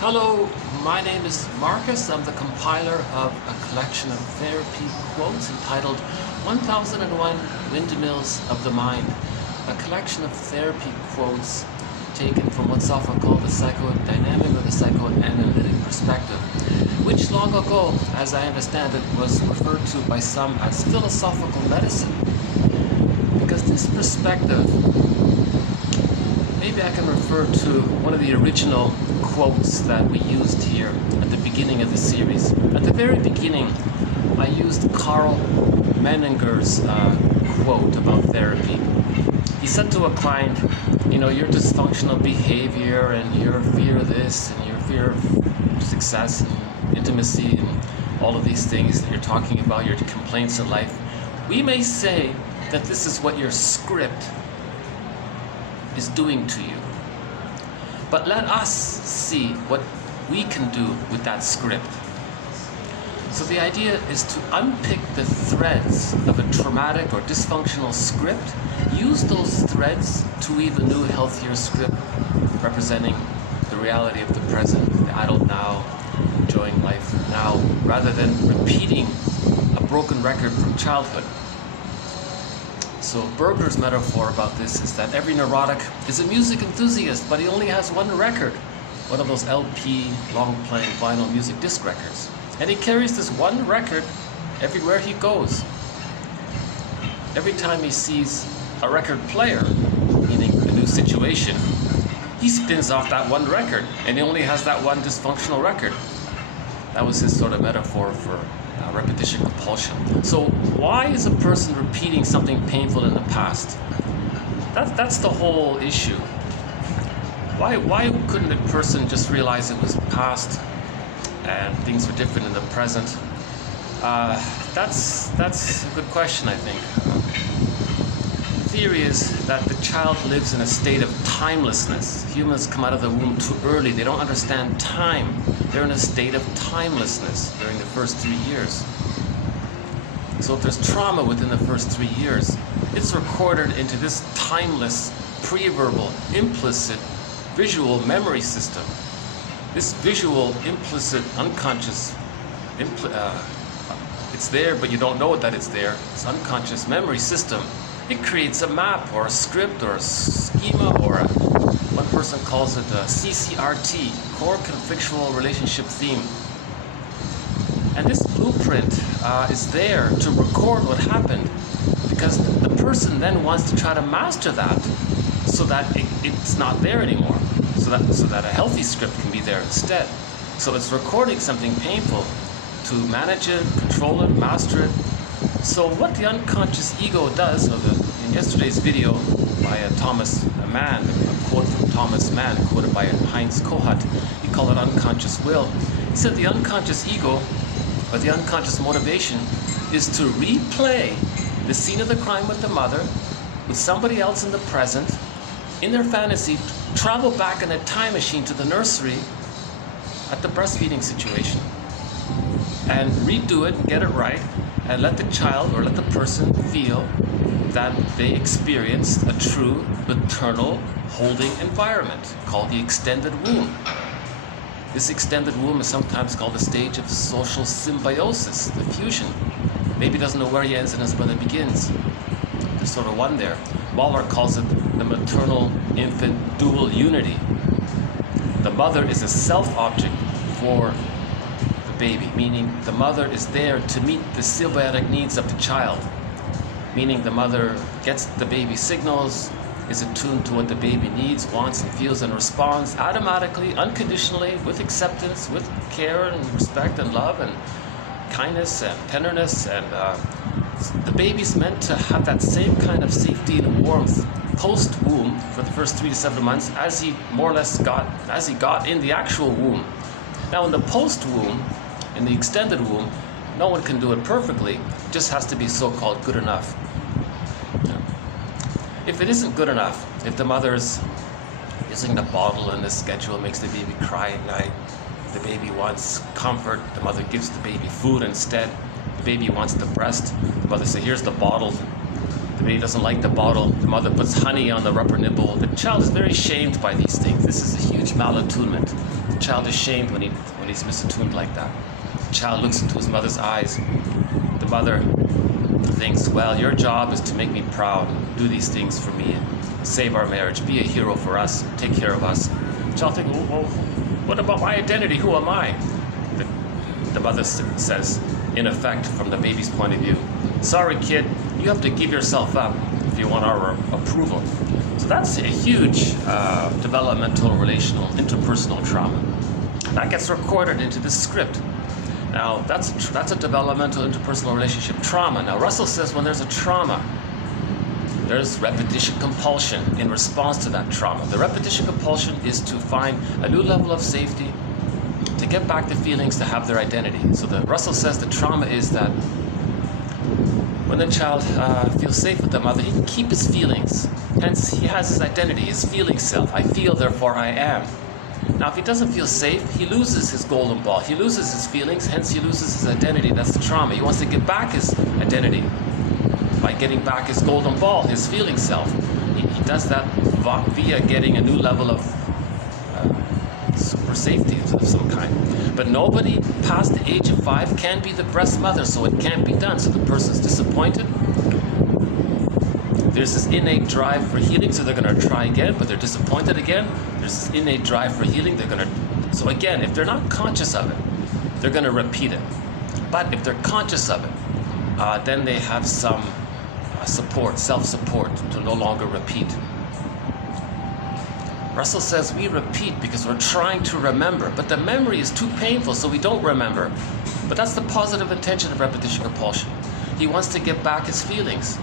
Hello, my name is Marcus. I'm the compiler of a collection of therapy quotes entitled 1001 Windmills of the Mind, a collection of therapy quotes taken from what's often called the psychodynamic or the psychoanalytic perspective, which long ago, as I understand it, was referred to by some as philosophical medicine. Because this perspective, maybe I can refer to one of the original quotes that we used here at the beginning of the series. At the very beginning, I used Carl Menninger's quote about therapy. He said to a client, you know, your dysfunctional behavior and your fear of this and your fear of success and intimacy and all of these things that you're talking about, your complaints in life, we may say that this is what your script is doing to you. But let us see what we can do with that script. So the idea is to unpick the threads of a traumatic or dysfunctional script, use those threads to weave a new, healthier script representing the reality of the present, the adult now, enjoying life now, rather than repeating a broken record from childhood. So Berger's metaphor about this is that every neurotic is a music enthusiast, but he only has one record, one of those LP, long-playing vinyl music disc records. And he carries this one record everywhere he goes. Every time he sees a record player, meaning a new situation, he spins off that one record, and he only has that one dysfunctional record. That was his sort of metaphor for repetition compulsion. So why is a person repeating something painful in the past? That's the whole issue. Why couldn't a person just realize it was past and things were different in the present? That's a good question, I think. The theory is that the child lives in a state of timelessness. Humans come out of the womb too early. They don't understand time. They're in a state of timelessness during the first 3 years. So if there's trauma within the first 3 years, it's recorded into this timeless, pre-verbal, implicit, visual memory system. This visual, implicit, unconscious, it's there, but you don't know that it's there. This unconscious memory system, it creates a map or a script or a schema or one person calls it a CCRT, core conflictual relationship theme. And this blueprint is there to record what happened, because the person then wants to try to master that so that it's not there anymore, so that a healthy script can be there instead. So it's recording something painful to manage it, control it, master it. So what the unconscious ego does, in yesterday's video by Thomas Mann, a quote from Thomas Mann, quoted by Heinz Kohut, he called it unconscious will. He said the unconscious ego, or the unconscious motivation, is to replay the scene of the crime with the mother, with somebody else in the present, in their fantasy, travel back in a time machine to the nursery at the breastfeeding situation, and redo it, get it right, and let the child or let the person feel that they experienced a true maternal holding environment called the extended womb. This extended womb is sometimes called the stage of social symbiosis, the fusion. Baby doesn't know where he ends and his mother begins. There's sort of one there. Mahler calls it the maternal-infant dual unity. The mother is a self-object for the baby, meaning the mother is there to meet the symbiotic needs of the child. Meaning the mother gets the baby signals, is attuned to what the baby needs, wants, and feels, and responds automatically, unconditionally, with acceptance, with care and respect and love and kindness and tenderness. And the baby's meant to have that same kind of safety and warmth post-womb for the first 3 to 7 months as he more or less got in the actual womb. Now in the post-womb, in the extended womb, no one can do it perfectly. It just has to be so-called good enough. If it isn't good enough, if the mother's using the bottle and the schedule makes the baby cry at night, the baby wants comfort, the mother gives the baby food instead, the baby wants the breast, the mother says, here's the bottle, The baby doesn't like the bottle. The mother puts honey on the rubber nipple. The child is very shamed by these things. This is a huge malattunement. The child is shamed when he's misattuned like that. The child looks into his mother's eyes. The mother thinks, well, your job is to make me proud, do these things for me, save our marriage, be a hero for us, take care of us. The child thinks, well, what about my identity? Who am I? The mother says, in effect, from the baby's point of view, sorry, kid, you have to give yourself up if you want our approval. So that's a huge developmental, relational, interpersonal trauma. That gets recorded into this script. Now, that's a developmental, interpersonal relationship trauma. Now, Russell says when there's a trauma, there's repetition compulsion in response to that trauma. The repetition compulsion is to find a new level of safety, to get back the feelings, to have their identity. So Russell says the trauma is that when the child feels safe with the mother, he can keep his feelings. Hence, he has his identity, his feeling self. I feel, therefore I am. Now, if he doesn't feel safe, he loses his golden ball. He loses his feelings, hence he loses his identity. That's the trauma. He wants to get back his identity by getting back his golden ball, his feeling self. He does that via getting a new level of super safety of some kind. But nobody past the age of 5 can be the breast mother, so it can't be done. So the person's disappointed. There's this innate drive for healing, so they're going to try again, but they're disappointed again. There's this innate drive for healing. So again, if they're not conscious of it, they're going to repeat it. But if they're conscious of it, then they have some support, self-support, to no longer repeat. Russell says we repeat because we're trying to remember, but the memory is too painful, so we don't remember. But that's the positive intention of repetition compulsion. He wants to get back his feelings.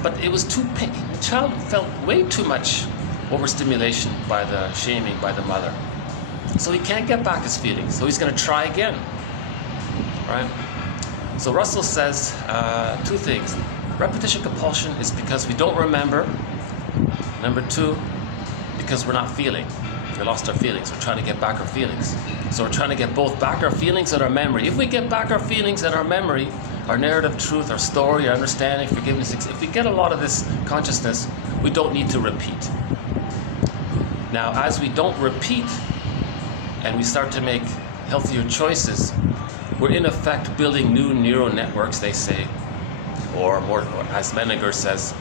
But it was too painful. The child felt way too much overstimulation by the shaming by the mother. So he can't get back his feelings, so he's going to try again. Right? So Russell says 2 things. Repetition compulsion is because we don't remember. Number 2, because we're not feeling. We lost our feelings. We're trying to get back our feelings. So we're trying to get both back our feelings and our memory. If we get back our feelings and our memory, our narrative truth, our story, our understanding, forgiveness, if we get a lot of this consciousness, we don't need to repeat. Now, as we don't repeat and we start to make healthier choices, we're in effect building new neural networks, they say, or more, as Menninger says,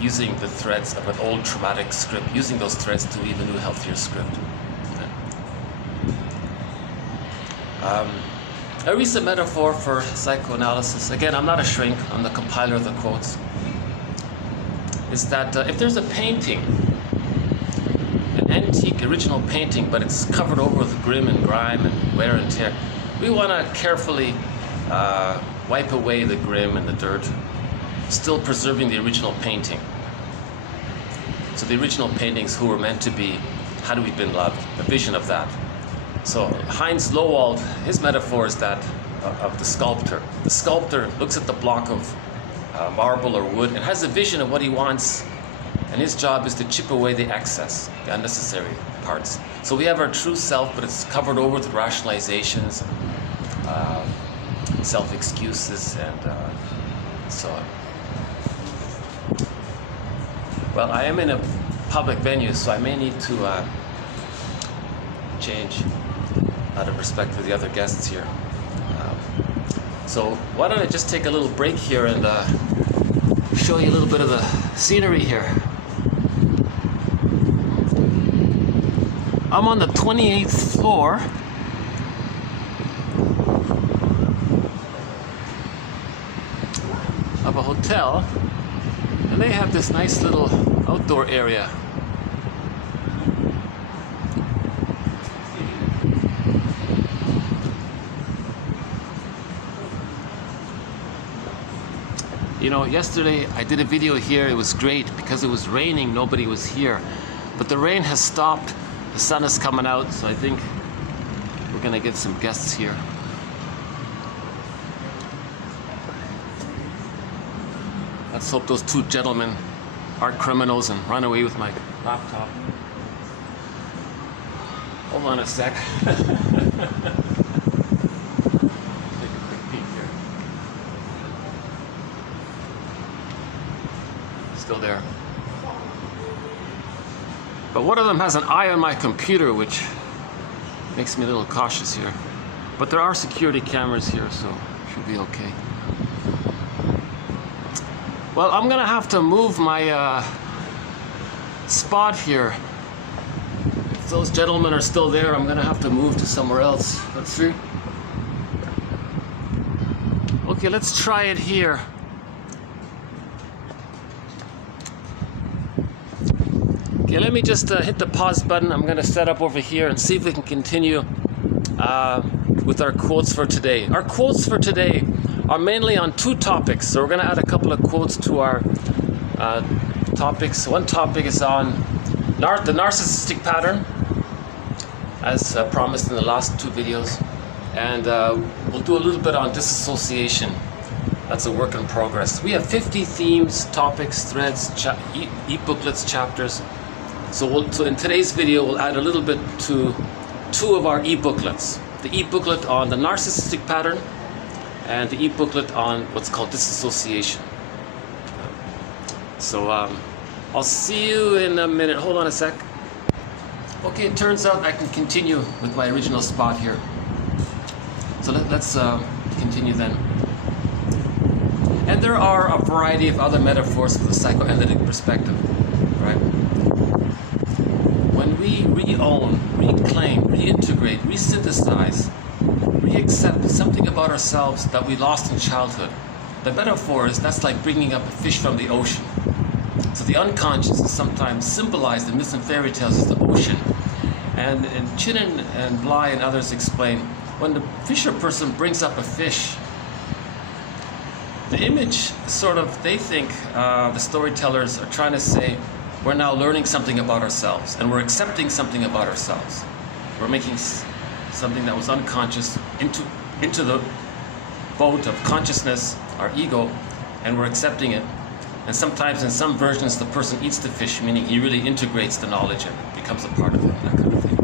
using the threads of an old traumatic script, using those threads to weave a new, healthier script. A recent metaphor for psychoanalysis, again, I'm not a shrink, I'm the compiler of the quotes, is that if there's a painting, an antique original painting, but it's covered over with grim and grime and wear and tear, we want to carefully wipe away the grim and the dirt, still preserving the original painting. So the original paintings who were meant to be, how do we've been loved, the vision of that. So Heinz Lowald, his metaphor is that of the sculptor. The sculptor looks at the block of marble or wood and has a vision of what he wants, and his job is to chip away the excess, the unnecessary parts. So we have our true self, but it's covered over with rationalizations, self-excuses, and so on. Well, I am in a public venue, so I may need to change out of respect for the other guests here. So why don't I just take a little break here and show you a little bit of the scenery here. I'm on the 28th floor of a hotel, and they have this nice little outdoor area. You know, yesterday I did a video here. It was great because it was raining, nobody was here. But the rain has stopped, the sun is coming out, so I think we're gonna get some guests here. Let's hope those 2 gentlemen aren't criminals and run away with my laptop. Hold on a sec. One of them has an eye on my computer, which makes me a little cautious here. But there are security cameras here, so should be okay. Well, I'm gonna have to move my spot here. If those gentlemen are still there, I'm gonna have to move to somewhere else. Let's see. Okay, let's try it here. Okay, let me just hit the pause button. I'm gonna set up over here and see if we can continue with our quotes for today. Our quotes for today are mainly on two topics. So we're going to add a couple of quotes to our topics. One topic is on the narcissistic pattern, as promised in the last two videos. And we'll do a little bit on dissociation. That's a work in progress. We have 50 themes, topics, threads, e-booklets, chapters. So in today's video, we'll add a little bit to two of our e-booklets. The e-booklet on the narcissistic pattern and the e-booklet on what's called dissociation. So I'll see you in a minute. Hold on a sec. Okay, it turns out I can continue with my original spot here. So let's continue then. And there are a variety of other metaphors from the psychoanalytic perspective, right? When we re-own, reclaim, reintegrate, resynthesize, re-accept something about ourselves that we lost in childhood, the metaphor is that's like bringing up a fish from the ocean. So the unconscious is sometimes symbolized in myths and fairy tales as the ocean. And Chinnen and Bly and others explain, when the fisher person brings up a fish, the image sort of, they think, the storytellers are trying to say, we're now learning something about ourselves, and we're accepting something about ourselves. We're making something that was unconscious into the boat of consciousness, our ego, and we're accepting it. And sometimes in some versions the person eats the fish, meaning he really integrates the knowledge and it becomes a part of him, that kind of thing.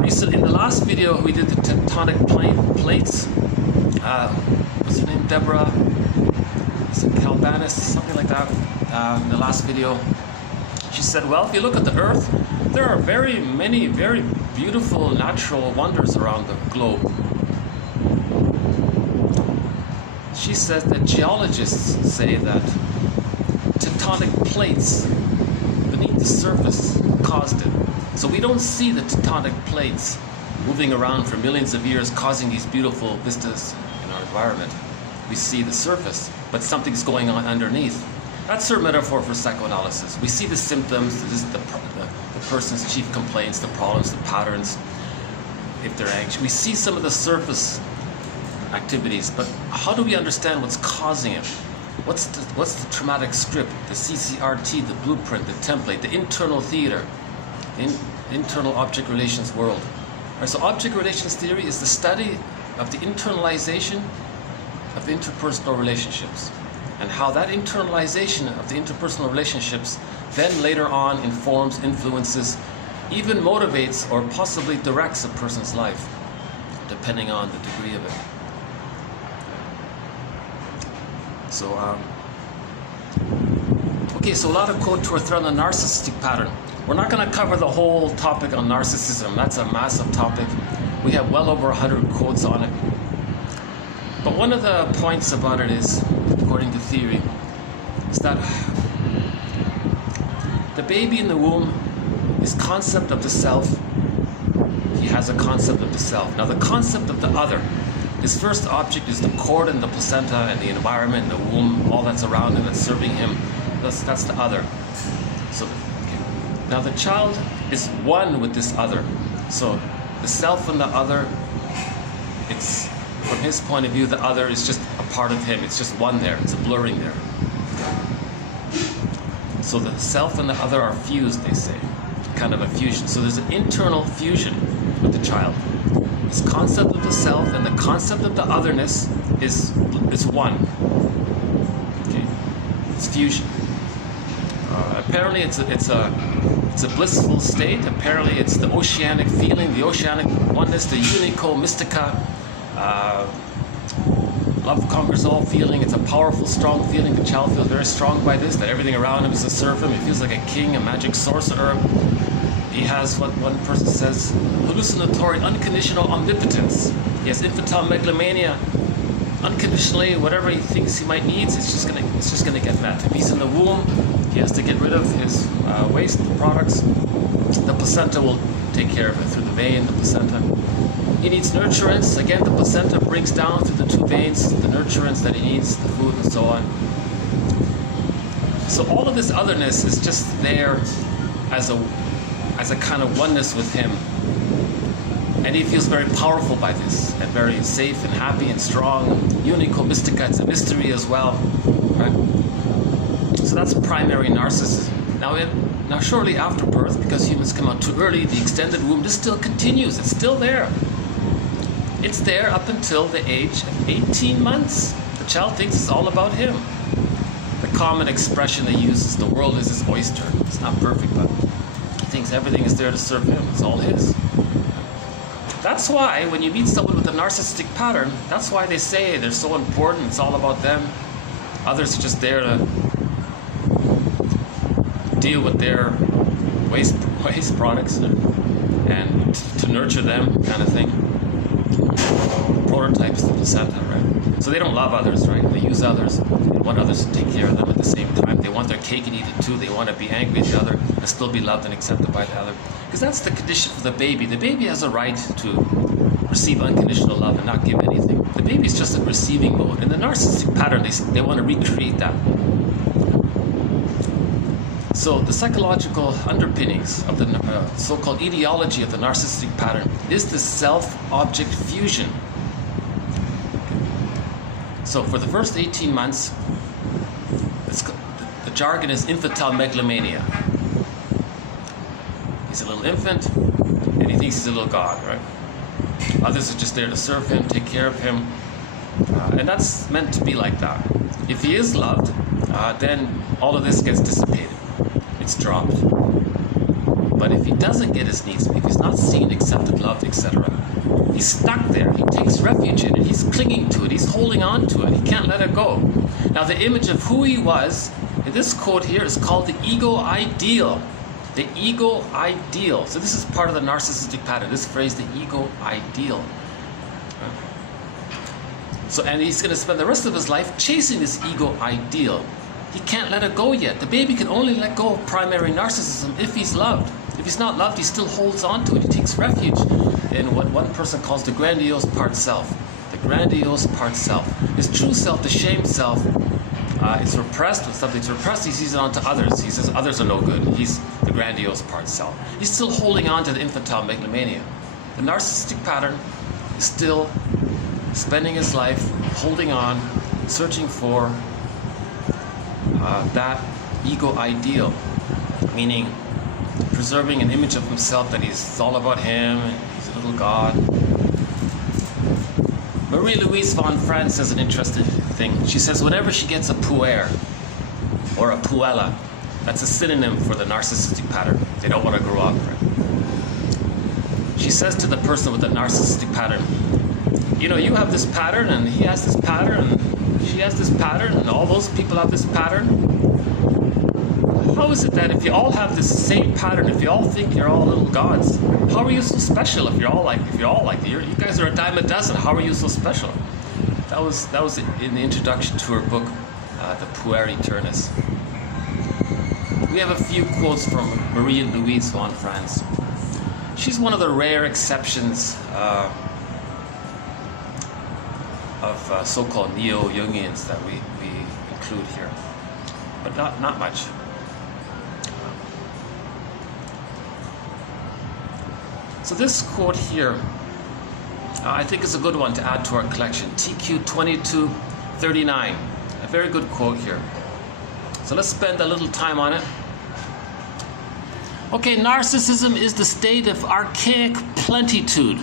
Recently, in the last video, we did the tectonic plates. What's her name? Deborah? Is it Calbanis? Something like that. In the last video, she said, well, if you look at the Earth, there are very many very beautiful natural wonders around the globe. She says that geologists say that tectonic plates beneath the surface caused it. So we don't see the tectonic plates moving around for millions of years causing these beautiful vistas in our environment. We see the surface, but something's going on underneath. That's her metaphor for psychoanalysis. We see the symptoms, this is the person's chief complaints, the problems, the patterns, if they're anxious. We see some of the surface activities, but how do we understand what's causing it? What's the traumatic script, the CCRT, the blueprint, the template, the internal theater, the internal object relations world? All right, so object relations theory is the study of the internalization of interpersonal relationships, and how that internalization of the interpersonal relationships then later on informs, influences, even motivates or possibly directs a person's life, depending on the degree of it. So, okay, so a lot of quote to our thread on the narcissistic pattern. We're not going to cover the whole topic on narcissism. That's a massive topic. We have well over 100 quotes on it. But one of the points about it is, according to theory, is that the baby in the womb is concept of the self. He has a concept of the self. Now the concept of the other, his first object is the cord and the placenta and the environment, the womb, all that's around him, that's serving him. That's the other. So, okay. Now the child is one with this other. So the self and the other, it's, from his point of view, the other is just a part of him. It's just one there. It's a blurring there. So the self and the other are fused, they say. Kind of a fusion. So there's an internal fusion with the child. This concept of the self and the concept of the otherness is one. Okay, it's fusion. Apparently, it's a blissful state. Apparently, it's the oceanic feeling, the oceanic oneness, the unico mystica. love conquers all feeling. It's a powerful, strong feeling. The child feels very strong by this, that everything around him is to serve him. He feels like a king, a magic sorcerer. He has what one person says, hallucinatory, unconditional omnipotence. He has infantile megalomania. Unconditionally, whatever he thinks he might need, it's just gonna get met. If he's in the womb, he has to get rid of his waste products. The placenta will take care of it through the vein, the placenta. He needs nurturance. Again, the placenta brings down through the two veins the nurturance that he needs, the food and so on. So all of this otherness is just there as a kind of oneness with him. And he feels very powerful by this, and very safe and happy and strong. Unico mystica, it's a mystery as well. Right? So that's primary narcissism. Now shortly after birth, because humans come out too early, the extended womb, this still continues. It's still there. It's there up until the age of 18 months. The child thinks it's all about him. The common expression they use is the world is his oyster. It's not perfect, but he thinks everything is there to serve him. It's all his. That's why when you meet someone with a narcissistic pattern, that's why they say they're so important, it's all about them. Others are just there to deal with their waste products and to nurture them, kind of thing. Prototypes, the placenta, right? So they don't love others, right? They use others. They want others to take care of them at the same time. They want their cake and eat it too. They want to be angry at the other and still be loved and accepted by the other. Because that's the condition for the baby. The baby has a right to receive unconditional love and not give anything. The baby is just in receiving mode. In the narcissistic pattern, they want to recreate that. So the psychological underpinnings of the so-called etiology of the narcissistic pattern is the self-object fusion. So for the first 18 months, the jargon is infantile megalomania. He's a little infant, and he thinks he's a little god, right? Others are just there to serve him, take care of him, and that's meant to be like that. If he is loved, then all of this gets dissipated. It's dropped. But if he doesn't get his needs, if he's not seen, accepted, loved, etc., he's stuck there. He takes refuge in it. He's clinging to it. He's holding on to it. He can't let it go. Now, the image of who he was in this quote here is called the ego ideal. The ego ideal. So this is part of the narcissistic pattern. This phrase, the ego ideal. So, and he's going to spend the rest of his life chasing this ego ideal. He can't let it go yet. The baby can only let go of primary narcissism if he's loved. If he's not loved, he still holds on to it. He takes refuge in what one person calls the grandiose part self. The grandiose part self. His true self, the shame self, is repressed. When something's repressed, he sees it onto others. He says others are no good. He's the grandiose part self. He's still holding on to the infantile megalomania. The narcissistic pattern is still spending his life holding on, searching for that ego ideal, meaning preserving an image of himself that it's all about him, he's a little god. Marie-Louise von Franz says an interesting thing. She says whenever she gets a puer or a puella, that's a synonym for the narcissistic pattern. They don't want to grow up, right? She says to the person with the narcissistic pattern, you know, you have this pattern and he has this pattern and she has this pattern and all those people have this pattern. How is it that if you all have this same pattern, if you all think you're all little gods, how are you so special if you're all like you guys are a dime a dozen, how are you so special? That was in the introduction to her book, The Puer Aeternus. We have a few quotes from Marie-Louise von Franz. She's one of the rare exceptions of so-called neo-Jungians that we include here, but not much. So this quote here, I think is a good one to add to our collection. TQ 2239, a very good quote here. So let's spend a little time on it. Okay, narcissism is the state of archaic plenitude.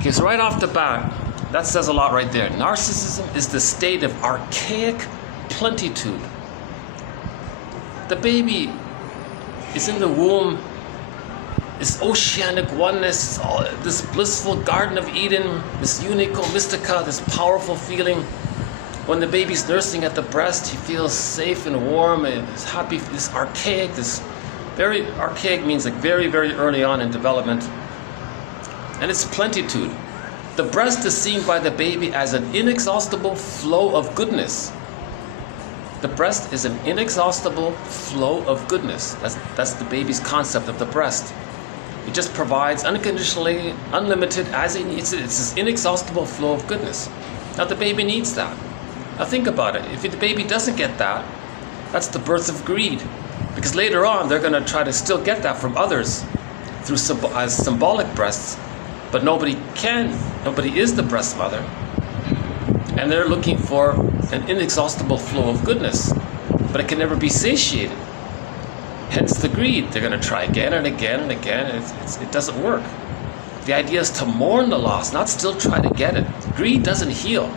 Okay, so right off the bat, that says a lot right there. Narcissism is the state of archaic plenitude. The baby is in the womb this oceanic oneness, this blissful Garden of Eden, this unico mystica, this powerful feeling. When the baby's nursing at the breast, he feels safe and warm and is happy. This archaic, this very archaic means like very, very early on in development. And it's plenitude. The breast is seen by the baby as an inexhaustible flow of goodness. The breast is an inexhaustible flow of goodness. That's the baby's concept of the breast. It just provides unconditionally, unlimited, as he needs it. It's this inexhaustible flow of goodness. Now the baby needs that. Now think about it. If the baby doesn't get that, that's the birth of greed. Because later on, they're going to try to still get that from others through as symbolic breasts. But nobody can. Nobody is the breast mother. And they're looking for an inexhaustible flow of goodness. But it can never be satiated. Hence the greed. They're going to try again and again and again. And it doesn't work. The idea is to mourn the loss, not still try to get it. Greed doesn't heal.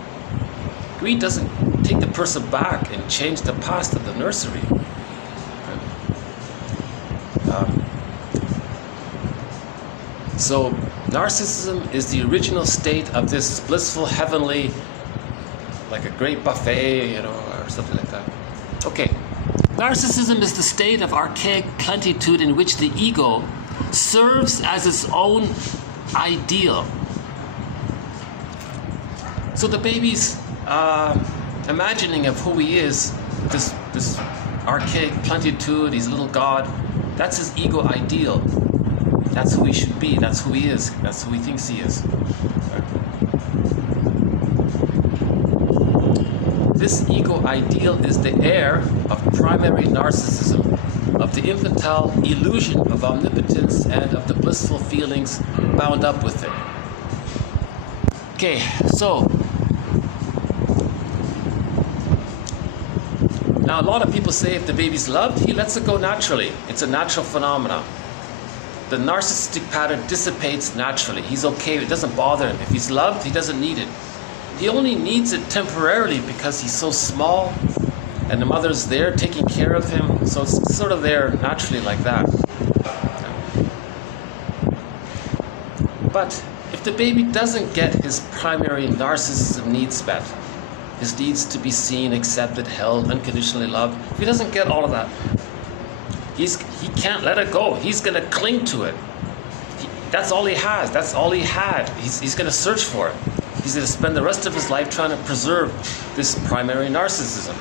Greed doesn't take the person back and change the past of the nursery. So narcissism is the original state of this blissful, heavenly, like a great buffet, or something like that. Okay. Narcissism is the state of archaic plenitude in which the ego serves as its own ideal. So the baby's imagining of who he is, this archaic plenitude, he's a little god, that's his ego ideal. That's who he should be, that's who he is, that's who he thinks he is. This ego ideal is the heir of primary narcissism, of the infantile illusion of omnipotence and of the blissful feelings bound up with it. Okay, so now a lot of people say if the baby's loved, he lets it go naturally. It's a natural phenomenon. The narcissistic pattern dissipates naturally. He's okay, it doesn't bother him. If he's loved, he doesn't need it. He only needs it temporarily because he's so small and the mother's there taking care of him. So it's sort of there naturally like that. But if the baby doesn't get his primary narcissism needs met, his needs to be seen, accepted, held, unconditionally loved, if he doesn't get all of that, he can't let it go. He's going to cling to it. That's all he has. That's all he had. He's going to search for it. He's going to spend the rest of his life trying to preserve this primary narcissism.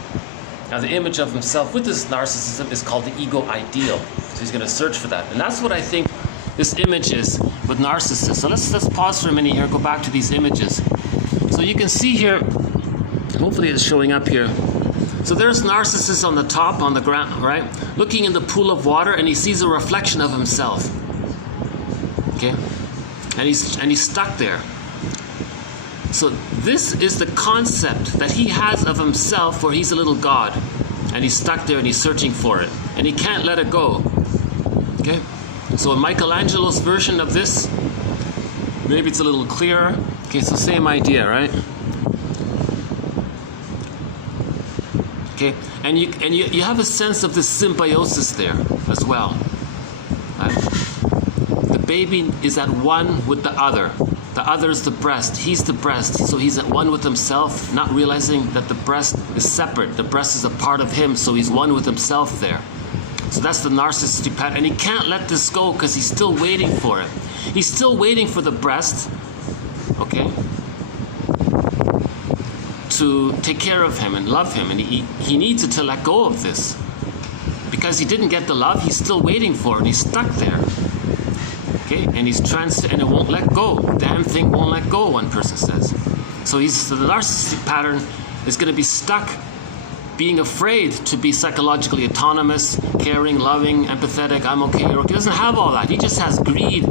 Now, the image of himself with this narcissism is called the ego ideal. So he's going to search for that. And that's what I think this image is with narcissists. So let's pause for a minute here, go back to these images. So you can see here, hopefully it's showing up here. So there's Narcissus on the top, on the ground, right? Looking in the pool of water, and he sees a reflection of himself. Okay? And he's stuck there. So this is the concept that he has of himself, where he's a little god. And he's stuck there and he's searching for it. And he can't let it go. Okay? So in Michelangelo's version of this, maybe it's a little clearer. Okay, so same idea, right? Okay, and you have a sense of this symbiosis there as well. Right? The baby is at one with the other. The other is the breast. He's the breast. So he's at one with himself, not realizing that the breast is separate. The breast is a part of him, so he's one with himself there. So that's the narcissistic pattern. And he can't let this go because he's still waiting for it. He's still waiting for the breast, okay, to take care of him and love him, and he needs it to let go of this. Because he didn't get the love, he's still waiting for it, he's stuck there. Okay, and and it won't let go. Damn thing won't let go, one person says. So the narcissistic pattern is going to be stuck being afraid to be psychologically autonomous, caring, loving, empathetic, I'm okay, you're okay. He doesn't have all that. He just has greed.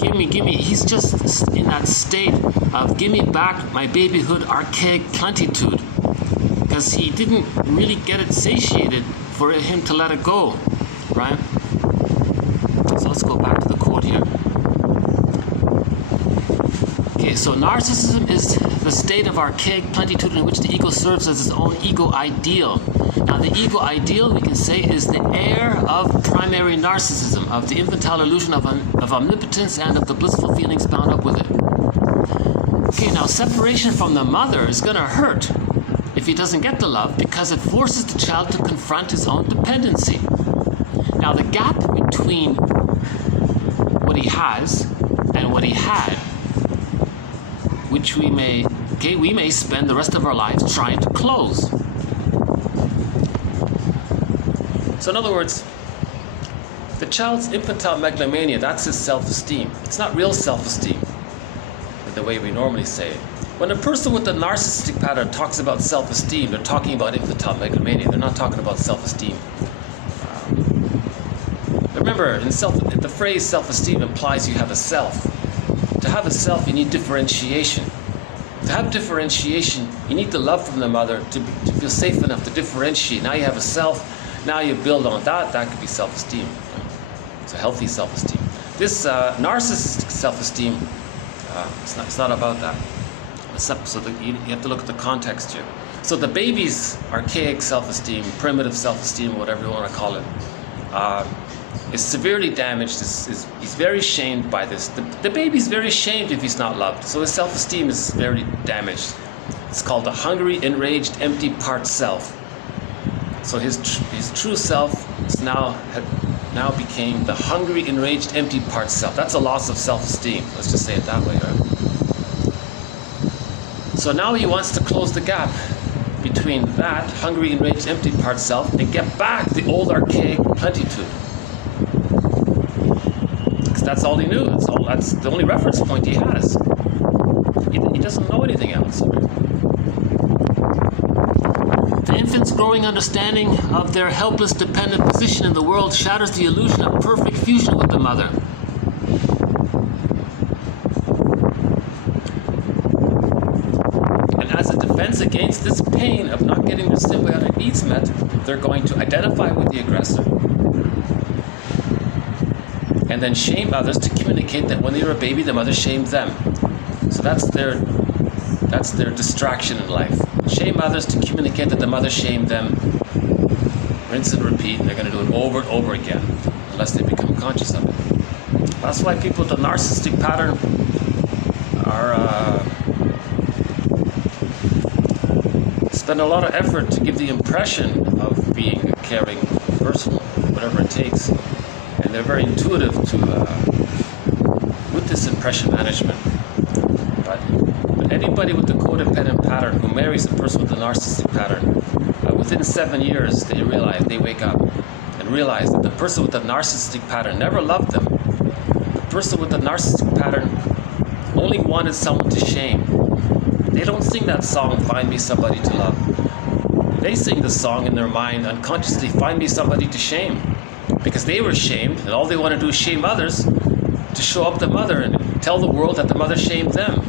Give me. He's just in that state of give me back my babyhood archaic plenitude. Because he didn't really get it satiated for him to let it go, right? So let's go back to the quote here. Okay, so narcissism is the state of archaic plenitude in which the ego serves as its own ego ideal. Now, the ego ideal, we can say, is the heir of primary narcissism, of the infantile illusion of omnipotence and of the blissful feelings bound up with it. Okay, now separation from the mother is going to hurt if he doesn't get the love, because it forces the child to confront his own dependency. Now, the gap between what he has and what he had, which we may spend the rest of our lives trying to close. So in other words, the child's infantile megalomania, that's his self-esteem. It's not real self-esteem, the way we normally say it. When a person with a narcissistic pattern talks about self-esteem, they're talking about infantile megalomania. They're not talking about self-esteem. Remember, the phrase self-esteem implies you have a self. To have a self, you need differentiation. To have differentiation, you need the love from the mother to feel safe enough to differentiate. Now you have a self, now you build on that. That could be self-esteem. It's a healthy self-esteem. This narcissistic self-esteem, it's not about that. So you have to look at the context here. So the baby's archaic self-esteem, primitive self-esteem, whatever you want to call it, is severely damaged. He's very shamed by this. The baby's very shamed if he's not loved. So his self-esteem is very damaged. It's called the hungry, enraged, empty part self. So his true self is now became the hungry, enraged, empty part self. That's a loss of self-esteem. Let's just say it that way, right? So now he wants to close the gap between that hungry, enraged, empty part self and get back the old archaic plenitude. Because that's all he knew. That's the only reference point he has. He doesn't know anything else. The infant's growing understanding of their helpless, dependent position in the world shatters the illusion of perfect fusion with the mother. As a defense against this pain of not getting their symbiotic needs met, they're going to identify with the aggressor and then shame others to communicate that when they were a baby, the mother shamed them. So that's their distraction in life. Shame others to communicate that the mother shamed them. Rinse and repeat. They're going to do it over and over again unless they become conscious of it. That's why people with a narcissistic pattern spend a lot of effort to give the impression of being a caring person, whatever it takes. And they're very intuitive with this impression management. But anybody with the codependent pattern who marries a person with a narcissistic pattern, within 7 years they wake up and realize that the person with the narcissistic pattern never loved them. The person with the narcissistic pattern only wanted someone to shame. They don't sing that song, "Find me somebody to love." They sing the song in their mind unconsciously, "Find me somebody to shame." Because they were shamed, and all they want to do is shame others to show up the mother and tell the world that the mother shamed them.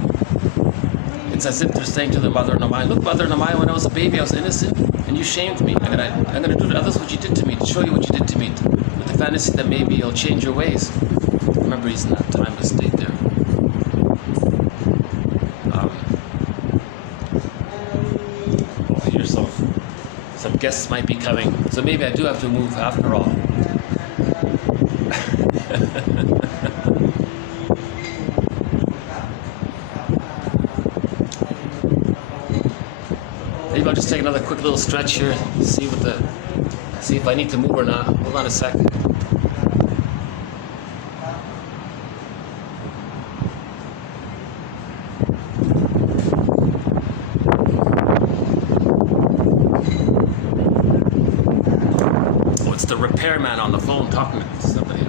It's as if they're saying to the mother in the mind, "Look, mother in the mind, when I was a baby, I was innocent, and you shamed me. I'm gonna do to others what you did to me, to show you what you did to me, with the fantasy that maybe you'll change your ways." Remember, he's in that timeless state there. Here's some guests might be coming, so maybe I do have to move after all. Maybe I'll just take another quick little stretch here, see if I need to move or not. Hold on a sec. Oh, it's the repairman on the phone talking to somebody.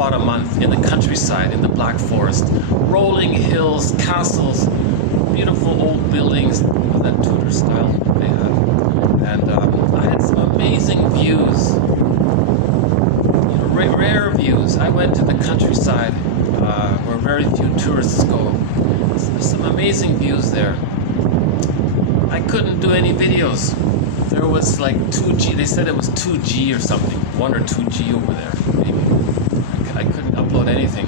about a month in the countryside, in the Black Forest. Rolling hills, castles, beautiful old buildings, that Tudor style they had. And I had some amazing views, rare views. I went to the countryside where very few tourists go. There's some amazing views there. I couldn't do any videos. There was like 2G, they said it was 2G or something, 1 or 2G over there, maybe. I couldn't upload anything.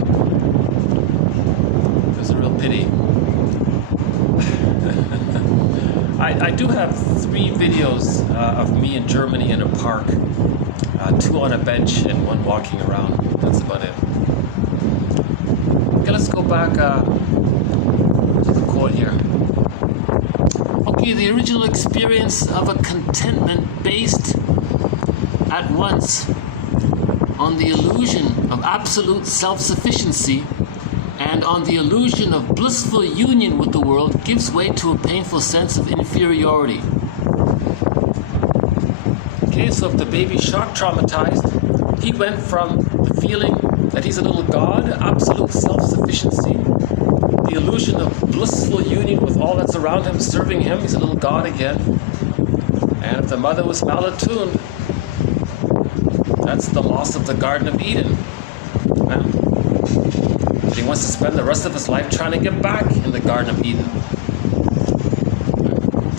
It was a real pity. I do have 3 videos of me in Germany in a park, 2 on a bench and 1 walking around. That's about it. Okay, let's go back to the quote here. Okay, the original experience of a contentment based at once on the illusion of absolute self-sufficiency and on the illusion of blissful union with the world gives way to a painful sense of inferiority. Okay, so if the baby's shock traumatized, he went from the feeling that he's a little god, absolute self-sufficiency, the illusion of blissful union with all that's around him, serving him, he's a little god again. And if the mother was malattuned, that's the loss of the Garden of Eden. Right? But he wants to spend the rest of his life trying to get back in the Garden of Eden.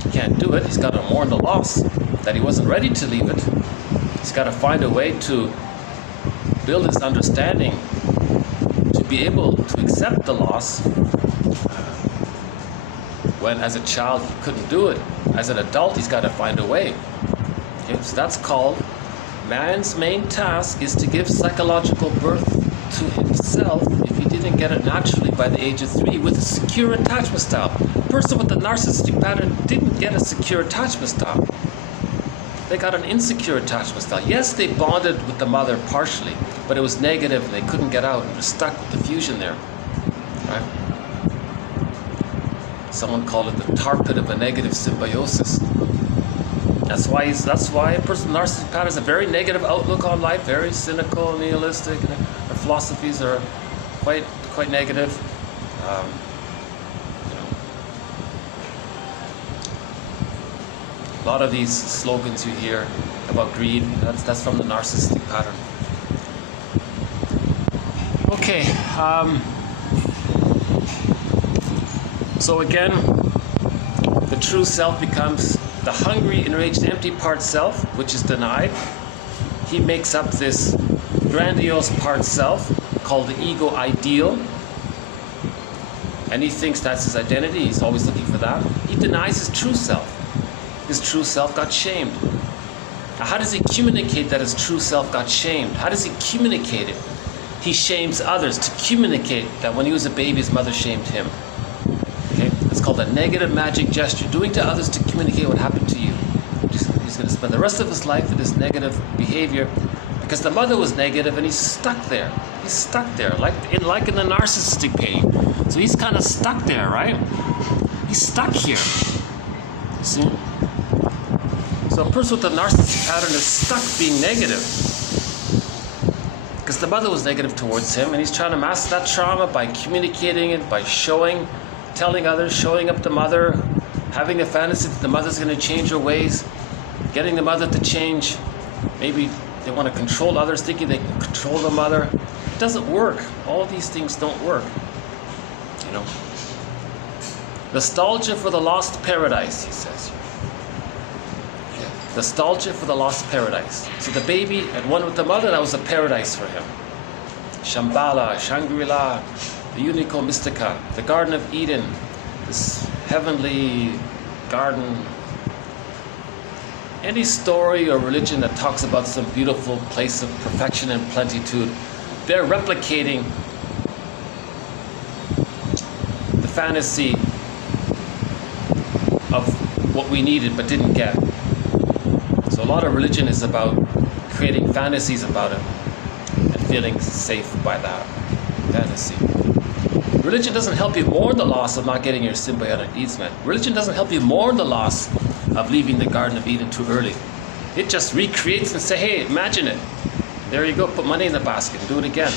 He can't do it. He's got to mourn the loss, that he wasn't ready to leave it. He's got to find a way to build his understanding, to be able to accept the loss, when as a child he couldn't do it. As an adult, he's got to find a way. Okay, so that's called, man's main task is to give psychological birth to himself if he didn't get it naturally by the age of 3 with a secure attachment style. A person with a narcissistic pattern didn't get a secure attachment style. They got an insecure attachment style. Yes, they bonded with the mother partially, but it was negative and they couldn't get out and were stuck with the fusion there. Right? Someone called it the tar pit of a negative symbiosis. That's why a person with narcissistic pattern has a very negative outlook on life, very cynical, nihilistic, and their philosophies are quite negative. A lot of these slogans you hear about greed, that's from the narcissistic pattern. Okay, so again, the true self becomes the hungry, enraged, empty part self, which is denied. He makes up this grandiose part self called the ego ideal, and he thinks that's his identity. He's always looking for that. He denies his true self. His true self got shamed. Now, how does he communicate that his true self got shamed? How does he communicate it? He shames others to communicate that when he was a baby, his mother shamed him. Okay? It's called a negative magic gesture, doing to others to communicate what happened to you. He's going to spend the rest of his life with this negative behavior because the mother was negative and he's stuck there. He's stuck there, like in the narcissistic pain. So he's kind of stuck there, right? He's stuck here. See? So a person with a narcissistic pattern is stuck being negative because the mother was negative towards him, and he's trying to mask that trauma by communicating it, by telling others, showing up the mother, having a fantasy that the mother's going to change her ways, getting the mother to change. Maybe they want to control others, thinking they can control the mother. It doesn't work. All of these things don't work. You know. Nostalgia for the lost paradise, he says. Nostalgia for the lost paradise. So the baby had one with the mother, that was a paradise for him. Shambhala, Shangri-La, the Unico Mystica, the Garden of Eden, this heavenly garden. Any story or religion that talks about some beautiful place of perfection and plenitude, they're replicating the fantasy of what we needed but didn't get. So a lot of religion is about creating fantasies about it and feeling safe by that fantasy. Religion doesn't help you mourn the loss of not getting your symbiotic needs met. Religion doesn't help you mourn the loss of leaving the Garden of Eden too early. It just recreates and say, hey, imagine it. There you go, put money in the basket and do it again.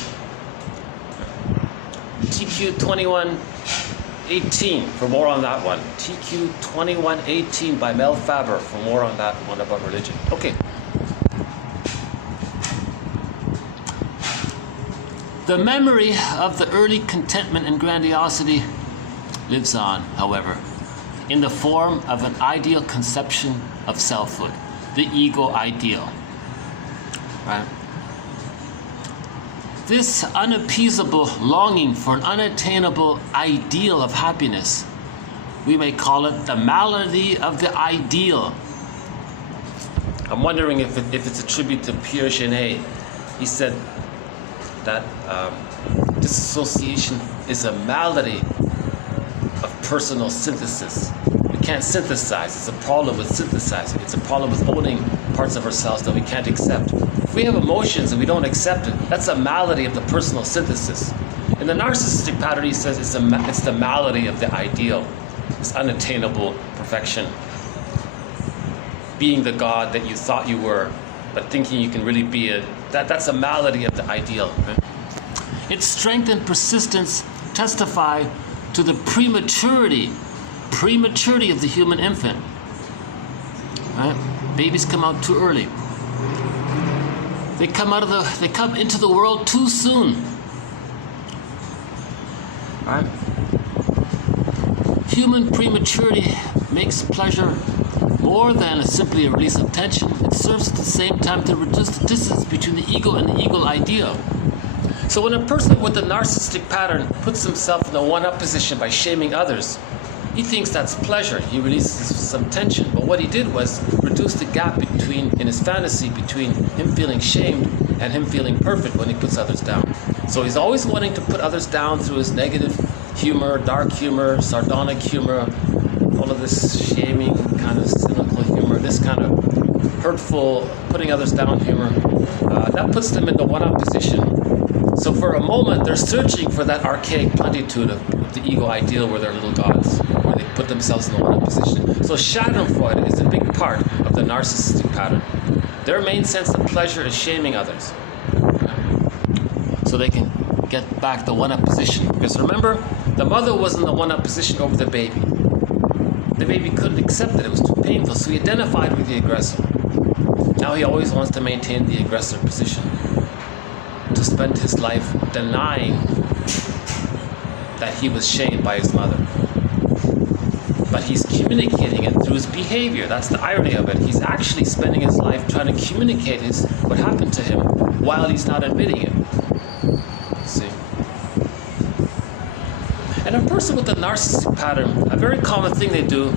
TQ2118 for more on that one. TQ2118 by Mel Faber for more on that one about religion. Okay. The memory of the early contentment and grandiosity lives on, however, in the form of an ideal conception of selfhood, the ego ideal. Right? This unappeasable longing for an unattainable ideal of happiness, we may call it the malady of the ideal. I'm wondering if it's a tribute to Pierre Genet. He said that dissociation is a malady of personal synthesis. We can't synthesize. It's a problem with synthesizing. It's a problem with owning parts of ourselves that we can't accept. If we have emotions and we don't accept it, that's a malady of the personal synthesis. In the narcissistic pattern, he says it's the malady of the ideal, this unattainable perfection. Being the God that you thought you were, but thinking you can really be it. That's a malady of the ideal. Right? Its strength and persistence testify to the prematurity of the human infant. Right? Babies come out too early. They come into the world too soon. Right? Human prematurity makes pleasure more than simply a release of tension. It serves at the same time to reduce the distance between the ego and the ego ideal. So when a person with a narcissistic pattern puts himself in a one-up position by shaming others, he thinks that's pleasure. He releases some tension. But what he did was reduce the gap in his fantasy between him feeling shamed and him feeling perfect when he puts others down. So he's always wanting to put others down through his negative humor, dark humor, sardonic humor, all of this shaming, kind of cynical humor, this kind of hurtful, putting others down humor. That puts them in the one-up position. So for a moment, they're searching for that archaic plenitude of the ego ideal where they're little gods, where they put themselves in the one-up position. So Schadenfreude is a big part of the narcissistic pattern. Their main sense of pleasure is shaming others, so they can get back the one-up position. Because remember, the mother was in the one-up position over the baby. The baby couldn't accept it. It was too painful, so he identified with the aggressor. Now he always wants to maintain the aggressor position, to spend his life denying that he was shamed by his mother. But he's communicating it through his behavior. That's the irony of it. He's actually spending his life trying to communicate what happened to him while he's not admitting it. See? And a person with a narcissistic pattern, a very common thing they do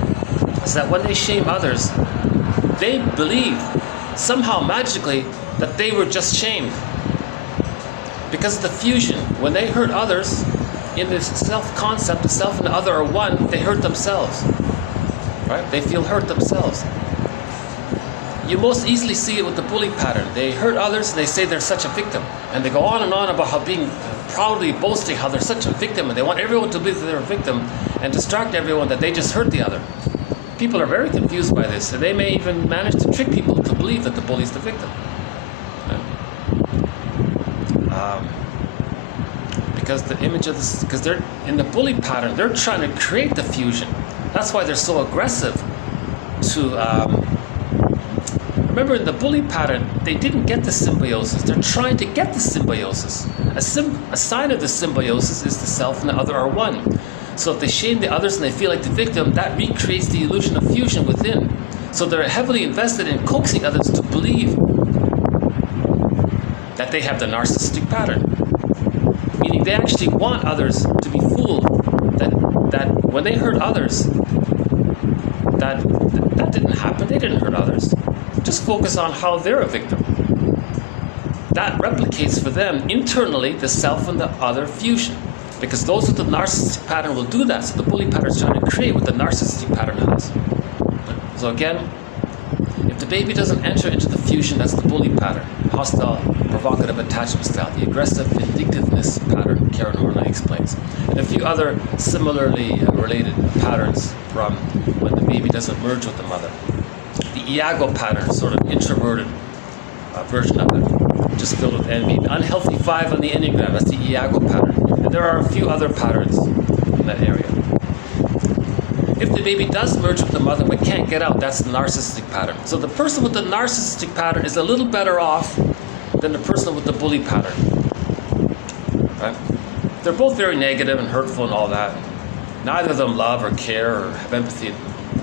is that when they shame others, they believe somehow magically that they were just shamed. Because of the fusion, when they hurt others, in this self-concept, the self and the other are one, they hurt themselves. Right? They feel hurt themselves. You most easily see it with the bully pattern. They hurt others and they say they're such a victim. And they go on and on about how being proudly boasting how they're such a victim, and they want everyone to believe that they're a victim and distract everyone that they just hurt the other. People are very confused by this, and they may even manage to trick people to believe that the bully's the victim. Because the image of this, because they're in the bully pattern, they're trying to create the fusion. That's why they're so aggressive to remember, in the bully pattern, they didn't get the symbiosis. They're trying to get the symbiosis. A sign of the symbiosis is the self and the other are one. So if they shame the others and they feel like the victim, that recreates the illusion of fusion within. So they're heavily invested in coaxing others to believe that they have the narcissistic pattern. Meaning they actually want others to be fooled that when they hurt others, that didn't happen. They didn't hurt others. Just focus on how they're a victim. That replicates for them internally the self and the other fusion. Because those with the narcissistic pattern will do that. So the bully pattern is trying to create what the narcissistic pattern has. So again, if the baby doesn't enter into the fusion, that's the bully pattern. Hostile, provocative attachment style. The aggressive vindictiveness pattern, Karen Horney explains. And a few other similarly related patterns from when the baby doesn't merge with the mother. The Iago pattern, sort of introverted version of it, just filled with envy. The unhealthy 5 on the Enneagram, that's the Iago pattern. And And there are a few other patterns in that area. If the baby does merge with the mother but can't get out, that's the narcissistic pattern. So the person with the narcissistic pattern is a little better off than the person with the bully pattern. Right? They're both very negative and hurtful and all that. Neither of them love or care or have empathy.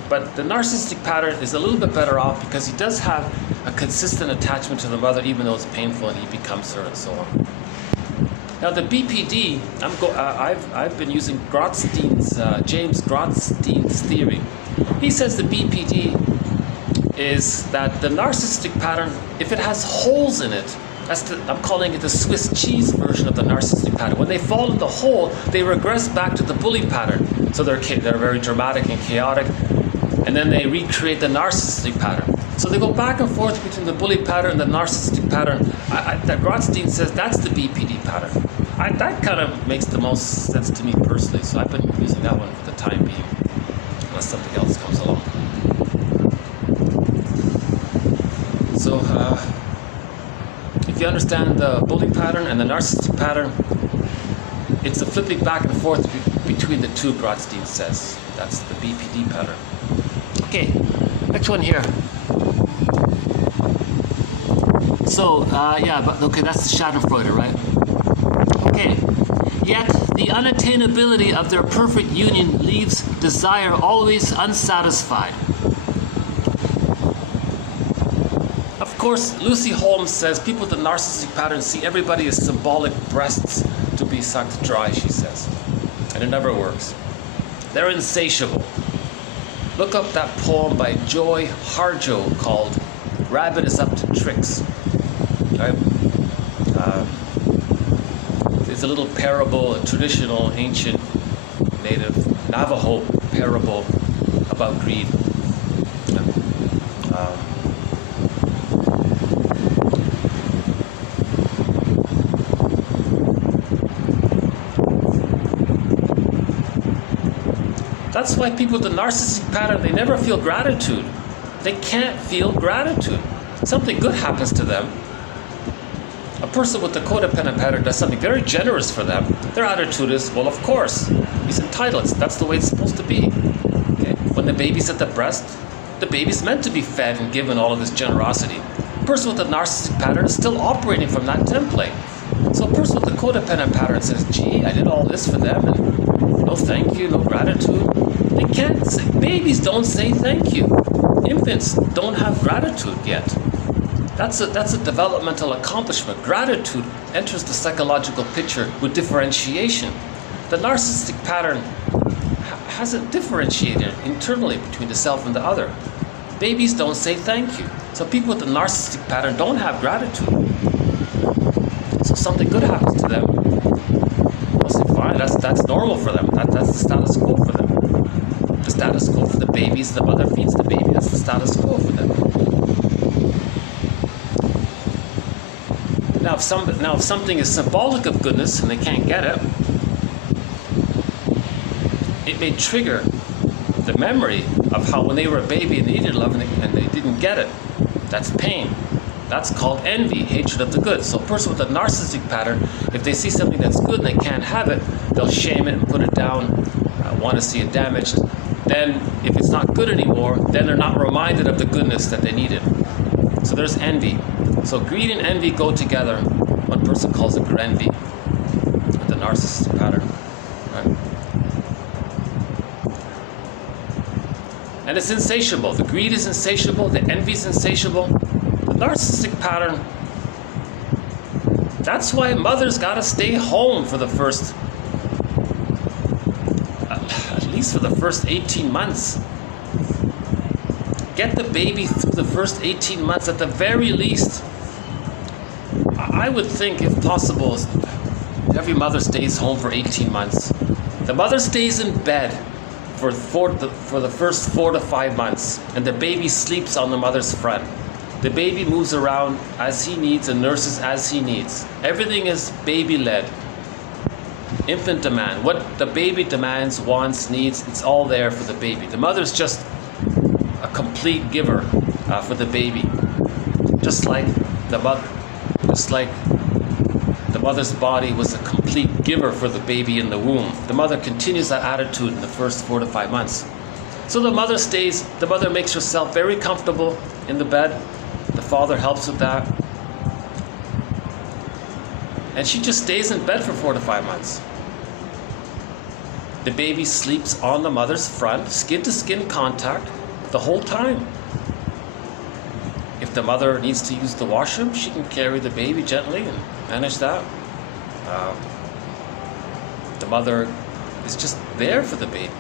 But the narcissistic pattern is a little bit better off because he does have a consistent attachment to the mother, even though it's painful and he becomes her and so on. Now the BPD, I've been using James Grotstein's theory. He says the BPD is that the narcissistic pattern, if it has holes in it, I'm calling it the Swiss cheese version of the narcissistic pattern. When they fall in the hole, they regress back to the bully pattern. So they're very dramatic and chaotic, and then they recreate the narcissistic pattern. So they go back and forth between the bully pattern and the narcissistic pattern. That Grotstein says that's the BPD pattern. That kind of makes the most sense to me personally, so I've been using that one for the time being, unless something else comes along. So if you understand the bully pattern and the narcissistic pattern, it's the flipping back and forth between the two, Grotstein says. That's the BPD pattern. Okay, next one here. So, that's the Schadenfreude, right? Okay. Yet, the unattainability of their perfect union leaves desire always unsatisfied. Of course, Lucy Holmes says people with the narcissistic pattern see everybody as symbolic breasts to be sucked dry, she says. And it never works. They're insatiable. Look up that poem by Joy Harjo called Rabbit is Up to Tricks. Right? It's a little parable, a traditional, ancient, native Navajo parable about greed. That's why people with the narcissistic pattern, they never feel gratitude. They can't feel gratitude. Something good happens to them. A person with the codependent pattern does something very generous for them. Their attitude is, well, of course, he's entitled. That's the way it's supposed to be. Okay? When the baby's at the breast, the baby's meant to be fed and given all of this generosity. A person with the narcissistic pattern is still operating from that template. So a person with the codependent pattern says, gee, I did all this for them, and no thank you, no gratitude. They can't say, babies don't say thank you. Infants don't have gratitude yet. That's a developmental accomplishment. Gratitude enters the psychological picture with differentiation. The narcissistic pattern hasn't differentiated internally between the self and the other. Babies don't say thank you. So people with the narcissistic pattern don't have gratitude. So something good happens to them. They'll say, fine, that's normal for them. That's the status quo for them. The status quo for the babies, the mother feeds the baby. That's the status quo for them. Now, if something is symbolic of goodness and they can't get it, it may trigger the memory of how when they were a baby and they needed love and they didn't get it. That's pain. That's called envy, hatred of the good. So a person with a narcissistic pattern, if they see something that's good and they can't have it, they'll shame it and put it down, want to see it damaged. Then, if it's not good anymore, then they're not reminded of the goodness that they needed. So there's envy. So greed and envy go together. One person calls it grenvy, the narcissistic pattern. Right? And it's insatiable. The greed is insatiable. The envy is insatiable. The narcissistic pattern, that's why mothers got to stay home for the first, at least for the first 18 months. Get the baby through the first 18 months at the very least. I would think, if possible, every mother stays home for 18 months. The mother stays in bed for the first 4 to 5 months, and the baby sleeps on the mother's front. The baby moves around as he needs and nurses as he needs. Everything is baby-led. Infant demand. What the baby demands, wants, needs, it's all there for the baby. The mother's just a complete giver for the baby. Just like the the mother's body was a complete giver for the baby in the womb. The mother continues that attitude in the first 4 to 5 months. So the mother makes herself very comfortable in the bed. The father helps with that. And she just stays in bed for 4 to 5 months. The baby sleeps on the mother's front, skin to skin contact, the whole time. If the mother needs to use the washroom, she can carry the baby gently and manage that. The mother is just there for the baby.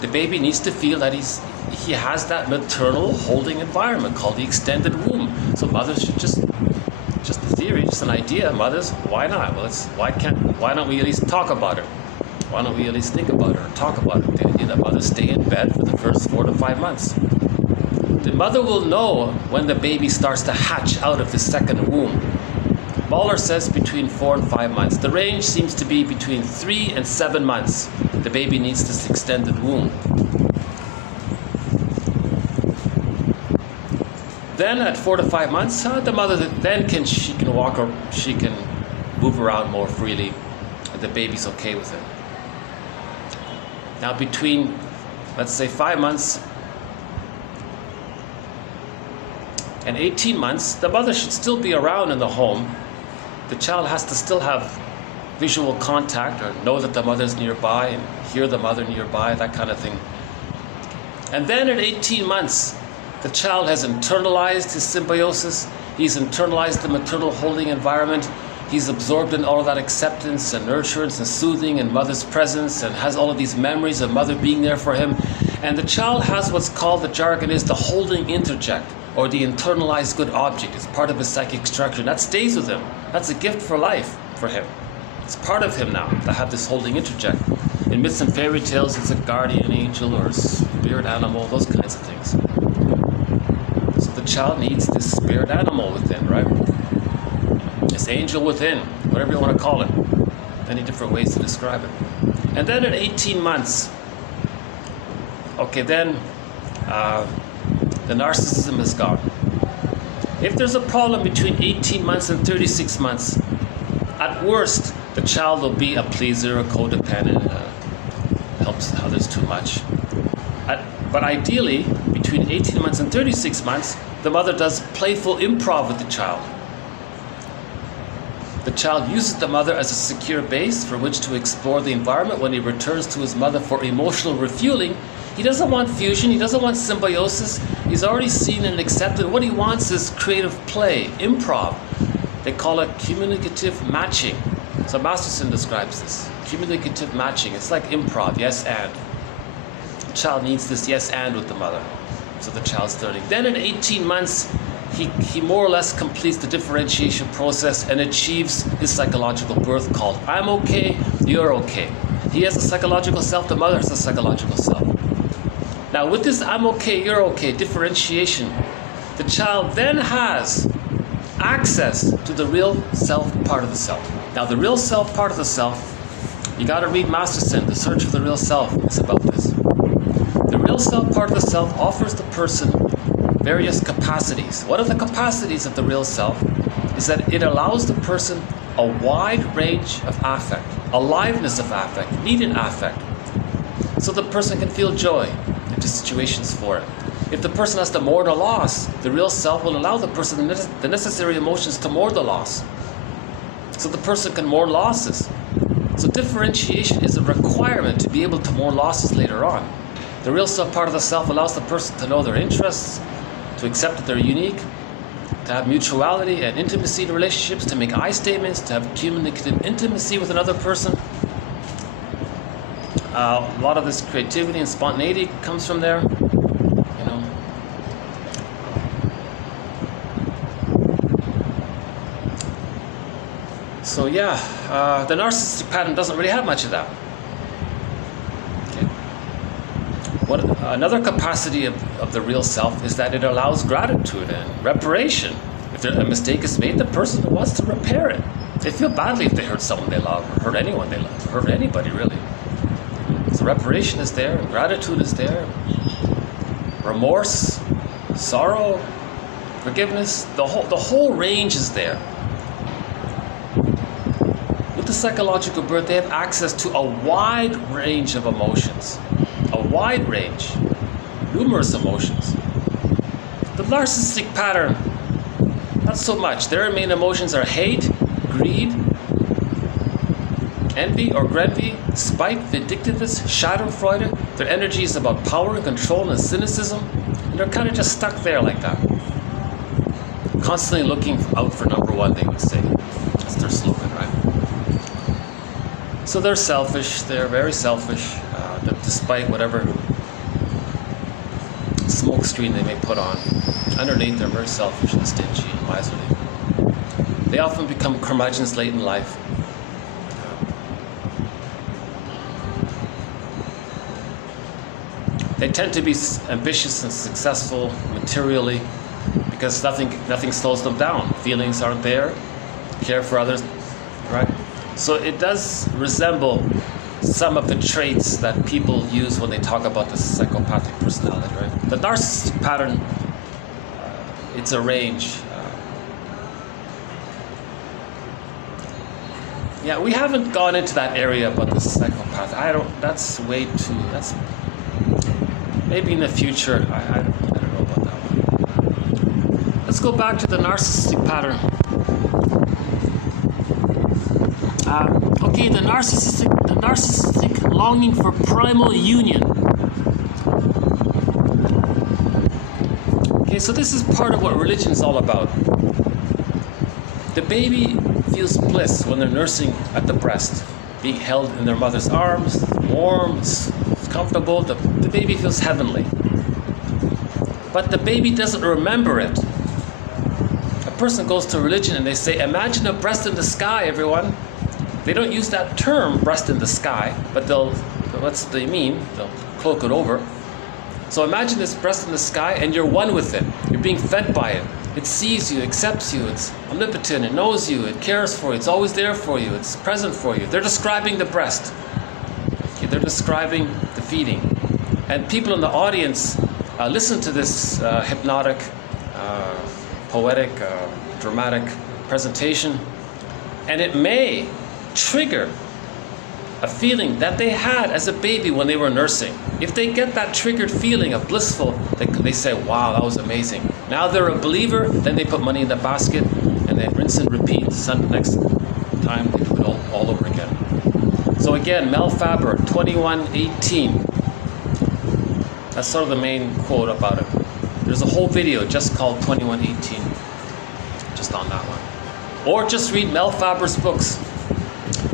The baby needs to feel that he has that maternal holding environment called the extended womb. So mothers should just a theory, just an idea. Mothers, why not? Well, why don't we at least talk about it? Why don't we at least think about it or talk about it? The idea that mothers stay in bed for the first 4 to 5 months. The mother will know when the baby starts to hatch out of the second womb. Mahler says between 4 and 5 months. The range seems to be between 3 and 7 months. The baby needs this extended womb. Then at 4 to 5 months, the mother she can walk or she can move around more freely, and the baby's okay with it. Now between, let's say 5 months and 18 months, the mother should still be around in the home. The child has to still have visual contact or know that the mother's nearby and hear the mother nearby, that kind of thing. And then at 18 months, the child has internalized his symbiosis. He's internalized the maternal holding environment. He's absorbed in all of that acceptance and nurturance and soothing and mother's presence and has all of these memories of mother being there for him. And the child has what's called, the jargon is the holding interject, or the internalized good object. It's part of his psychic structure. And that stays with him. That's a gift for life for him. It's part of him now to have this holding interject. In myths and fairy tales, it's a guardian angel or a spirit animal, those kinds of things. So the child needs this spirit animal within, right? This angel within, whatever you want to call it. Many different ways to describe it. And then at 18 months, okay, then the narcissism is gone. If there's a problem between 18 months and 36 months, at worst, the child will be a pleaser, a codependent, helps others too much. But ideally, between 18 months and 36 months, the mother does playful improv with the child. The child uses the mother as a secure base from which to explore the environment. When he returns to his mother for emotional refueling, he doesn't want fusion, he doesn't want symbiosis. He's already seen and accepted. What he wants is creative play, improv. They call it communicative matching. So Masterson describes this. Communicative matching. It's like improv, yes and. The child needs this yes and with the mother. So the child's learning. Then in 18 months, he more or less completes the differentiation process and achieves his psychological birth called I'm okay, you're okay. He has a psychological self, the mother has a psychological self. Now with this I'm okay, you're okay differentiation, the child then has access to the real self part of the self. Now the real self part of the self, you got to read Masterson, The Search for the Real Self. It's about this. The real self part of the self offers the person various capacities. One of the capacities of the real self is that it allows the person a wide range of affect, aliveness of affect, needed affect. So the person can feel joy if the situation's for it. If the person has to mourn a loss, the real self will allow the person the necessary emotions to mourn the loss. So the person can mourn losses. So differentiation is a requirement to be able to mourn losses later on. The real self part of the self allows the person to know their interests, to accept that they're unique, to have mutuality and intimacy in relationships, to make I statements, to have communicative intimacy with another person. A lot of this creativity and spontaneity comes from there. So yeah, the narcissistic pattern doesn't really have much of that. Okay. Another capacity of the real self is that it allows gratitude and reparation. If a mistake is made, the person wants to repair it. They feel badly if they hurt someone they love, or hurt anyone they love, or hurt anybody really. So reparation is there, and gratitude is there. Remorse, sorrow, forgiveness, the whole range is there. psychological birth, they have access to a wide range of emotions. A wide range. Numerous emotions. The narcissistic pattern, not so much. Their main emotions are hate, greed, envy or grenvy, spite, vindictiveness, schadenfreude. Their energy is about power and control and cynicism. And they're kind of just stuck there like that. Constantly looking out for number one, they would say. That's their slogan, right? So they're selfish. They're very selfish, despite whatever smoke screen they may put on. Underneath, they're very selfish and stingy and miserly. They often become curmudgeons late in life. They tend to be ambitious and successful materially because nothing slows them down. Feelings aren't there. Care for others, right? So it does resemble some of the traits that people use when they talk about the psychopathic personality, right? The narcissistic pattern, it's a range. Yeah, we haven't gone into that area about the psychopath. That's way too, maybe in the future, I don't know about that one. Let's go back to the narcissistic pattern. Okay, the narcissistic longing for primal union. Okay, so this is part of what religion is all about. The baby feels bliss when they're nursing at the breast, being held in their mother's arms, warm, it's comfortable, the baby feels heavenly. But the baby doesn't remember it. A person goes to religion and they say, imagine a breast in the sky, everyone. They don't use that term, breast in the sky, but what's they mean? They'll cloak it over. So imagine this breast in the sky and you're one with it. You're being fed by it. It sees you, accepts you, it's omnipotent, it knows you, it cares for you, it's always there for you, it's present for you. They're describing the breast. Okay, they're describing the feeding. And people in the audience listen to this hypnotic, poetic, dramatic presentation, and it may trigger a feeling that they had as a baby when they were nursing. If they get that triggered feeling of blissful, they say, wow, that was amazing. Now they're a believer, then they put money in the basket, and they rinse and repeat. Next time they do it all over again. So again, Mel Faber, 2118. That's sort of the main quote about it. There's a whole video just called 2118, just on that one. Or just read Mel Faber's books.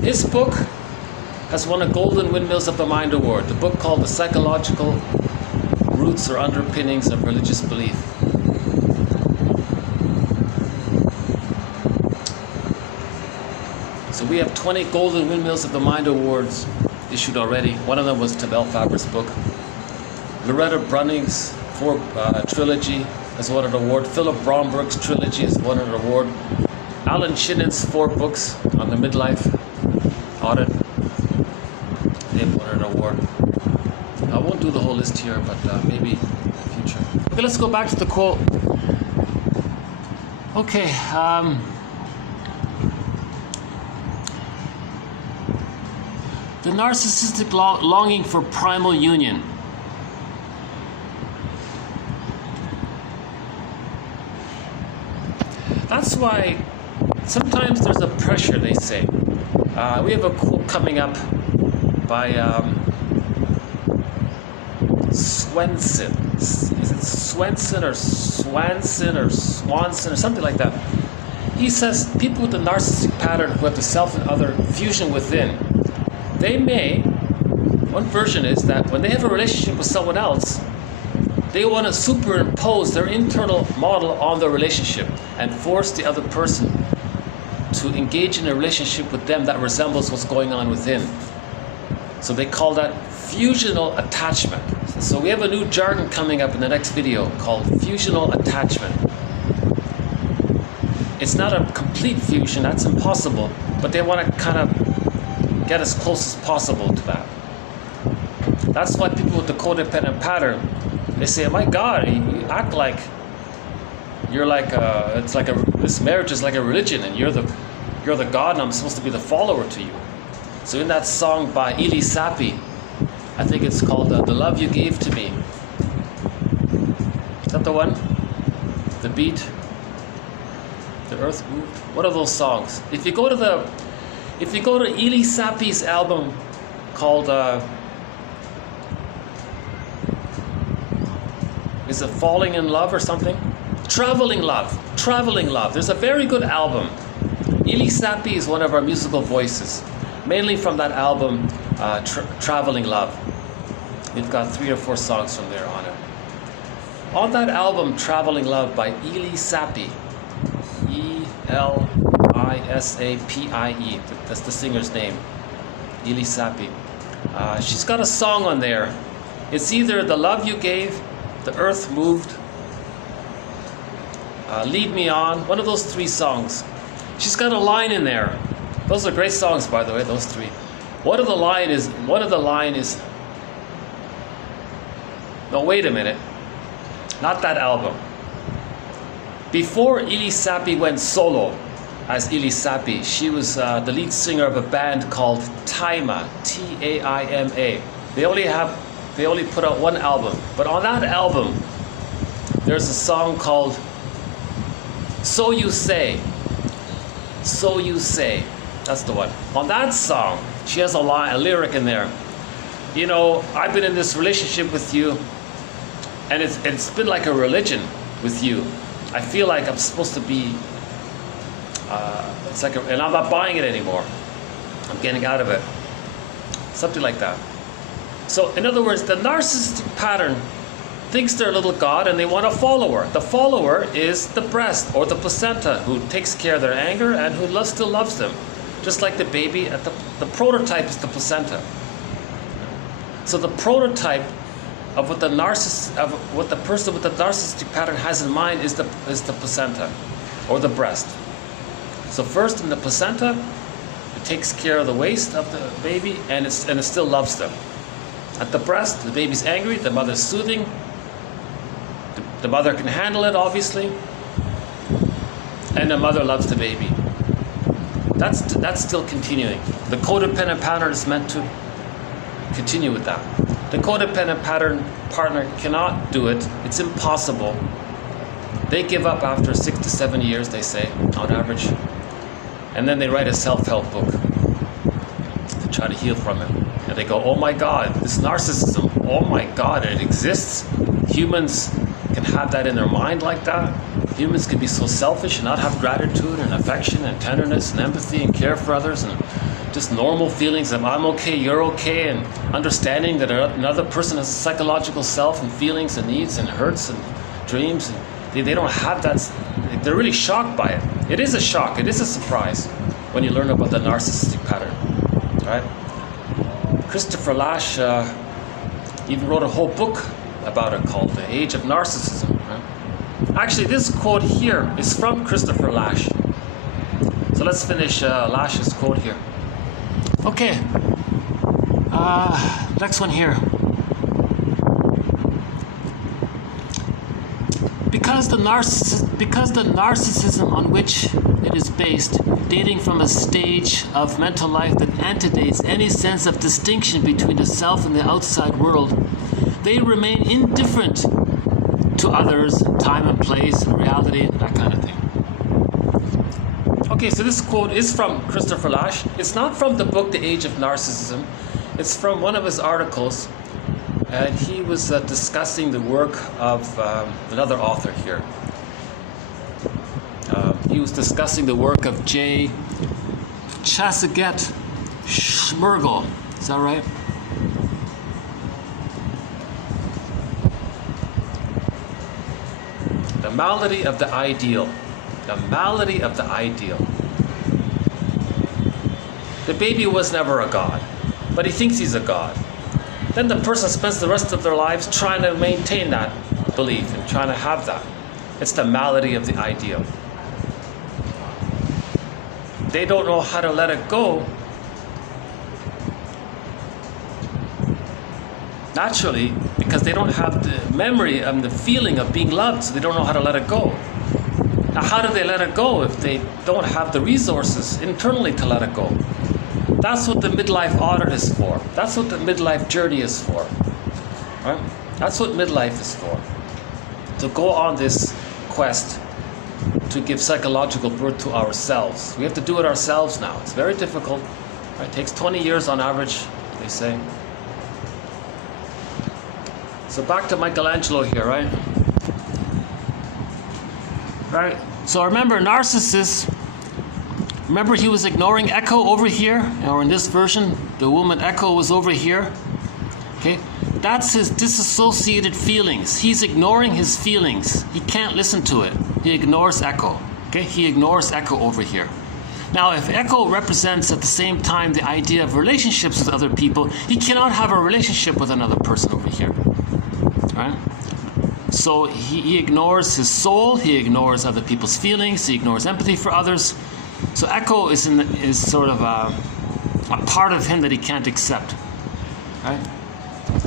His book has won a Golden Windmills of the Mind Award, the book called The Psychological Roots or Underpinnings of Religious Belief. So we have 20 Golden Windmills of the Mind Awards issued already. One of them was to Mel Faber's book. Loretta Brunning's trilogy has won an award. Philip Bromberg's trilogy has won an award. Alan Shinnan's 4 books on the midlife audit, they've won an award. I won't do the whole list here, but maybe in the future. Okay, let's go back to the quote. Okay, the narcissistic longing for primal union. That's why sometimes there's a pressure, they say. We have a quote coming up by Swenson. Is it Swenson or Swanson or Swanson or something like that? He says people with the narcissistic pattern who have the self and other fusion within, they may, one version is that when they have a relationship with someone else, they want to superimpose their internal model on the relationship and force the other person to engage in a relationship with them that resembles what's going on within. So they call that fusional attachment. So we have a new jargon coming up in the next video called fusional attachment. It's not a complete fusion, that's impossible, but they want to kind of get as close as possible to that. That's why people with the codependent pattern, they say, my God, you act like you're like it's like this marriage is like a religion, and you're the You're the God and I'm supposed to be the follower to you. So in that song by Eli Sapi, I think it's called The Love You Gave to Me. Is that the one? The beat? The earth moved? What are those songs? If you go to Eli Sapi's album called is it Falling in Love or something? Traveling Love. There's a very good album. Eli Sapi is one of our musical voices, mainly from that album, Traveling Love. We've got 3 or 4 songs from there on it. On that album, Traveling Love by Eli Sapi, E-L-I-S-A-P-I-E, that's the singer's name, Eli Sapi. She's got a song on there. It's either The Love You Gave, The Earth Moved, Lead Me On, one of those 3 songs. She's got a line in there. Those are great songs, by the way, those 3. One of the line is, no, wait a minute. Not that album. Before Eli Sapi went solo as Eli Sapi, she was the lead singer of a band called Taima, T-A-I-M-A. They only put out 1 album. But on that album, there's a song called So You Say. So You Say. That's the one. On that song, she has a lyric in there. You know, I've been in this relationship with you, and it's been like a religion with you. I feel like I'm supposed to be, and I'm not buying it anymore. I'm getting out of it. Something like that. So, in other words, the narcissistic pattern thinks they're a little god and they want a follower. The follower is the breast or the placenta, who takes care of their anger and who still loves them. Just like the baby, the prototype is the placenta. So the prototype of what the person with the narcissistic pattern has in mind is the placenta or the breast. So first in the placenta, it takes care of the waist of the baby and it still loves them. At the breast, the baby's angry, the mother's soothing. The mother can handle it, obviously, and the mother loves the baby. That's still continuing. The codependent pattern is meant to continue with that. The codependent pattern partner cannot do it. It's impossible. They give up after 6 to 7 years, they say, on average. And then they write a self-help book to try to heal from it. And they go, oh my God, this narcissism, oh my God, it exists. Humans can have that in their mind like that. Humans can be so selfish and not have gratitude and affection and tenderness and empathy and care for others and just normal feelings of I'm okay, you're okay, and understanding that another person has a psychological self and feelings and needs and hurts and dreams. And they don't have that. They're really shocked by it. It is a shock. It is a surprise when you learn about the narcissistic pattern, right? Christopher Lasch even wrote a whole book about it called The Age of Narcissism. Right? Actually, this quote here is from Christopher Lasch. So let's finish Lasch's quote here. Okay, next one here. Because the narcissism on which it is based, dating from a stage of mental life that antedates any sense of distinction between the self and the outside world, they remain indifferent to others, time and place, reality, that kind of thing. Okay, so this quote is from Christopher Lasch. It's not from the book The Age of Narcissism. It's from one of his articles, and he was discussing the work of another author here. He was discussing the work of J. Chassaget Schmergel. Is that right? The malady of the ideal. The malady of the ideal. The baby was never a god, but he thinks he's a god. Then the person spends the rest of their lives trying to maintain that belief and trying to have that. It's the malady of the ideal. They don't know how to let it go. Naturally, because they don't have the memory and the feeling of being loved, so they don't know how to let it go. Now, how do they let it go if they don't have the resources internally to let it go? That's what the midlife audit is for. That's what the midlife journey is for. Right? That's what midlife is for. To go on this quest to give psychological birth to ourselves. We have to do it ourselves now. It's very difficult. Right? It takes 20 years on average, they say. So back to Michelangelo here, right? Right. So remember, narcissist. Remember, he was ignoring Echo over here, or in this version, the woman Echo was over here. Okay, that's his disassociated feelings. He's ignoring his feelings. He can't listen to it. He ignores Echo. Okay, he ignores Echo over here. Now, if Echo represents at the same time the idea of relationships with other people, he cannot have a relationship with another person over here. Right? So he ignores his soul. He ignores other people's feelings. He ignores empathy for others. So Echo is sort of a part of him that he can't accept. Right?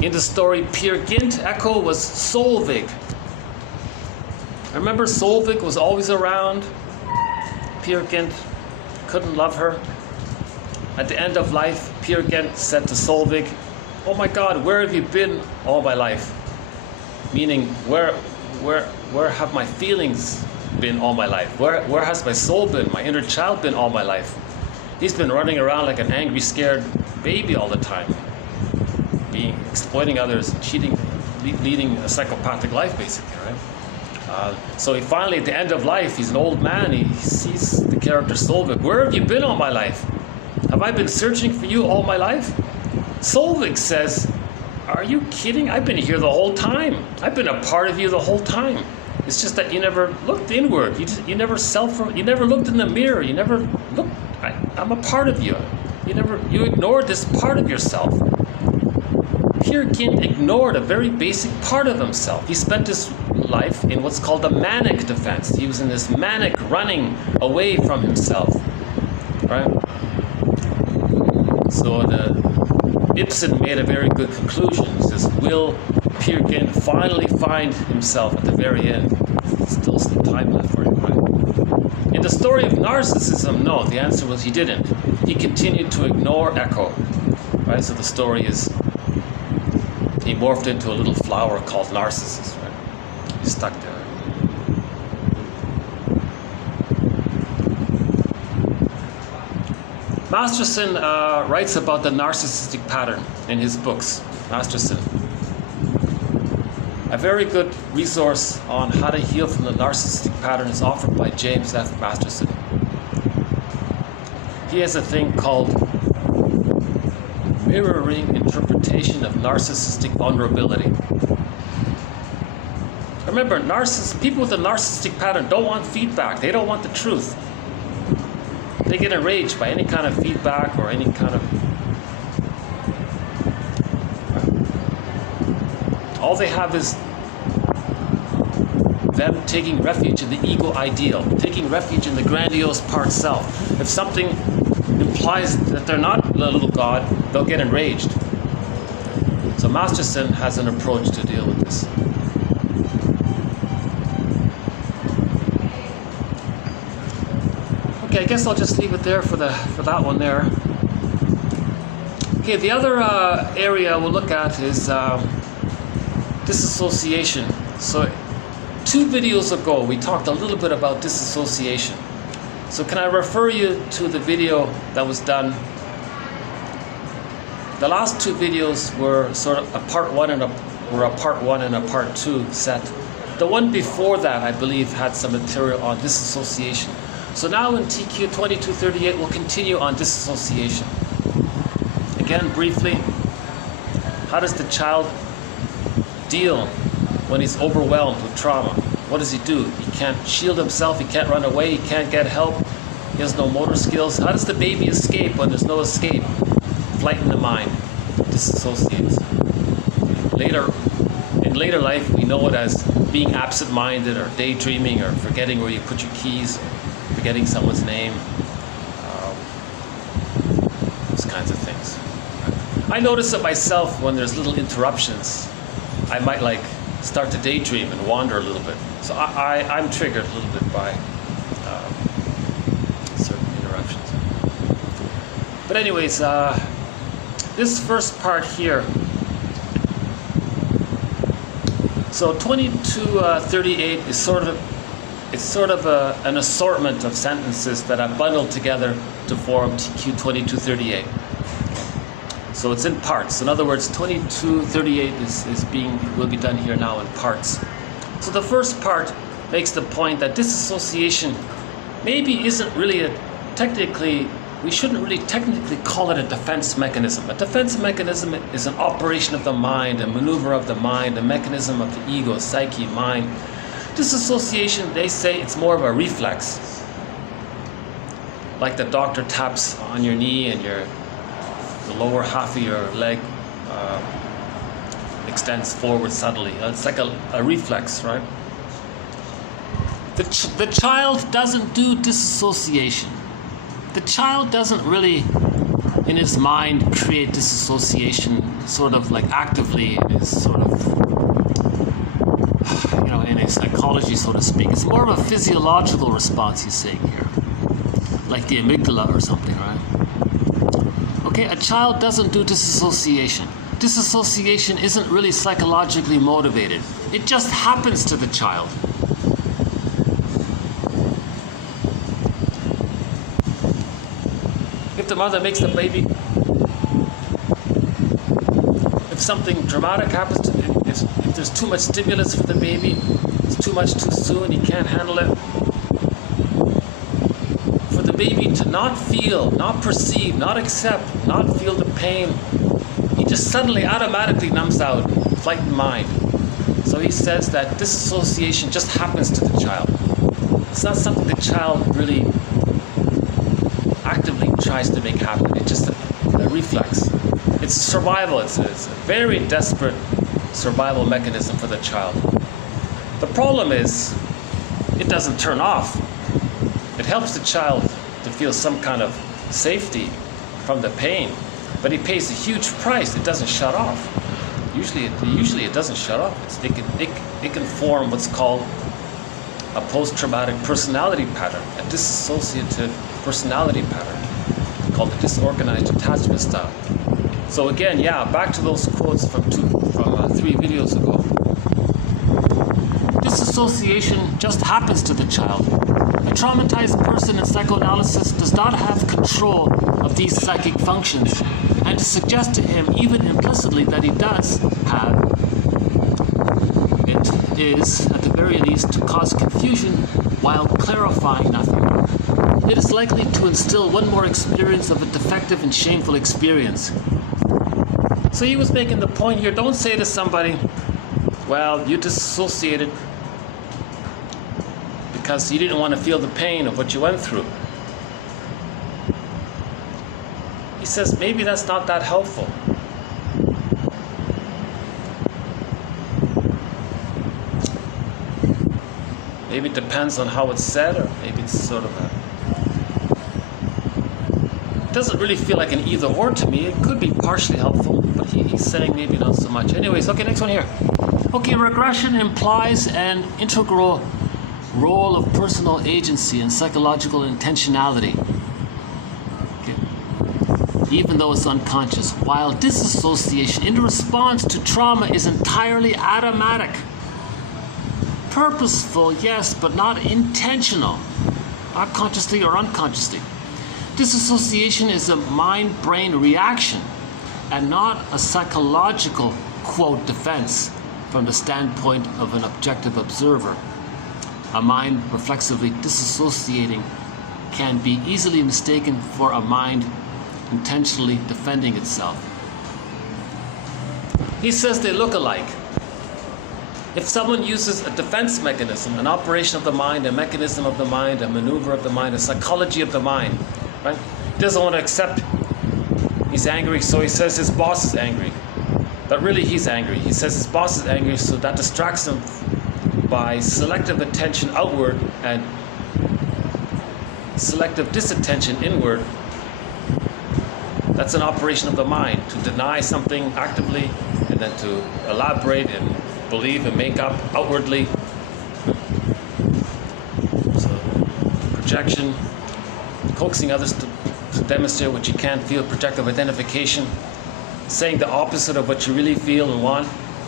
In the story Peer Gynt, Echo was Solvig. Remember, Solvig was always around. Peer Gynt couldn't love her. At the end of life, Peer Gynt said to Solvig, "Oh my God, where have you been all my life?" Meaning, where have my feelings been all my life? Where has my soul been, my inner child been all my life? He's been running around like an angry, scared baby all the time, exploiting others, cheating, leading a psychopathic life, basically, right? So he finally, at the end of life, he's an old man. He sees the character Solvig. "Where have you been all my life? Have I been searching for you all my life?" Solvig says, "Are you kidding? I've been here the whole time. I've been a part of you the whole time. It's just that you never looked inward. You never looked in the mirror. You never looked. I'm a part of you. You ignored this part of yourself." Peer Gynt ignored a very basic part of himself. He spent his life in what's called a manic defense. He was in this manic running away from himself. Right? So Ibsen made a very good conclusion. He says, will Peer Gynt finally find himself at the very end? Still some time left for him, right? In the story of narcissism, no, the answer was he didn't. He continued to ignore Echo. Right? So the story is he morphed into a little flower called Narcissus. Right? He's stuck there. Masterson writes about the narcissistic pattern in his books. Masterson. A very good resource on how to heal from the narcissistic pattern is offered by James F. Masterson. He has a thing called mirroring interpretation of narcissistic vulnerability. Remember, people with a narcissistic pattern don't want feedback. They don't want the truth. They get enraged by any kind of feedback or any kind of... All they have is them taking refuge in the ego ideal, taking refuge in the grandiose part self. If something implies that they're not a little god, they'll get enraged. So Masterson has an approach to deal with this. Okay, I guess I'll just leave it there for that one there. Okay, the other area we'll look at is dissociation. So 2 videos ago, we talked a little bit about dissociation. So can I refer you to the video that was done? The last 2 videos were sort of a part 1 and a part 2 set. The one before that, I believe, had some material on dissociation. So now in TQ 2238, we'll continue on dissociation. Again, briefly, how does the child deal when he's overwhelmed with trauma? What does he do? He can't shield himself, he can't run away, he can't get help, he has no motor skills. How does the baby escape when there's no escape? Flight in the mind, dissociates. In later life, we know it as being absent-minded or daydreaming or forgetting where you put your keys, forgetting someone's name, those kinds of things. I notice it myself when there's little interruptions. I might start to daydream and wander a little bit. So I'm triggered a little bit by But anyways, this first part here. So 2238 is sort of an assortment of sentences that are bundled together to form TQ2238. So it's in parts. In other words, 2238 will be done here now in parts. So the first part makes the point that dissociation maybe isn't really we shouldn't really technically call it a defense mechanism. A defense mechanism is an operation of the mind, a maneuver of the mind, a mechanism of the ego, psyche, mind. Dissociation, they say it's more of a reflex. Like the doctor taps on your knee and the lower half of your leg extends forward suddenly. It's like a reflex, right? The child doesn't do dissociation. The child doesn't really, in his mind, create dissociation sort of like actively in his sort of, in his psychology, so to speak. It's more of a physiological response he's saying here, like the amygdala or something, right? Okay, a child doesn't do dissociation. Dissociation isn't really psychologically motivated. It just happens to the child. If the mother makes the baby, if something dramatic happens to him, if there's too much stimulus for the baby, it's too much too soon, he can't handle it. For the baby to not feel, not perceive, not accept, not feel the pain, he just suddenly automatically numbs out, frightened mind. So he says that dissociation just happens to the child. It's not something the child really actively tries to make happen. It's just a reflex. It's survival. It's a very desperate survival mechanism for the child. The problem is, it doesn't turn off. It helps the child to feel some kind of safety from the pain, but he pays a huge price. It doesn't shut off. Usually it doesn't shut off. It can form what's called a post-traumatic personality pattern, a dissociative personality pattern called the disorganized attachment style. So again, back to those quotes from 3 videos ago. Disassociation just happens to the child. A traumatized person in psychoanalysis does not have control of these psychic functions, and to suggest to him, even implicitly, that he does have it is, at the very least, to cause confusion while clarifying nothing. It is likely to instill one more experience of a defective and shameful experience. So he was making the point here, don't say to somebody, well, you dissociated because you didn't want to feel the pain of what you went through. He says maybe that's not that helpful. Maybe it depends on how it's said, or maybe it's sort of it doesn't really feel like an either or to me. It could be partially helpful, but he's saying maybe not so much. Anyways, okay, next one here. Okay, regression implies an integral role of personal agency and psychological intentionality, okay, even though it's unconscious, while dissociation in response to trauma is entirely automatic. Purposeful, yes, but not intentional, not consciously or unconsciously. Dissociation is a mind-brain reaction and not a psychological, quote, defense from the standpoint of an objective observer. A mind reflexively dissociating can be easily mistaken for a mind intentionally defending itself. He says they look alike. If someone uses a defense mechanism, an operation of the mind, a mechanism of the mind, a maneuver of the mind, a psychology of the mind, right? He doesn't want to accept he's angry, so he says his boss is angry. But really he's angry. He says his boss is angry, so that distracts him by selective attention outward and selective disattention inward. That's an operation of the mind, to deny something actively and then to elaborate and believe and make up outwardly. So projection, coaxing others to to demonstrate what you can't feel, projective identification, saying the opposite of what you really feel and want,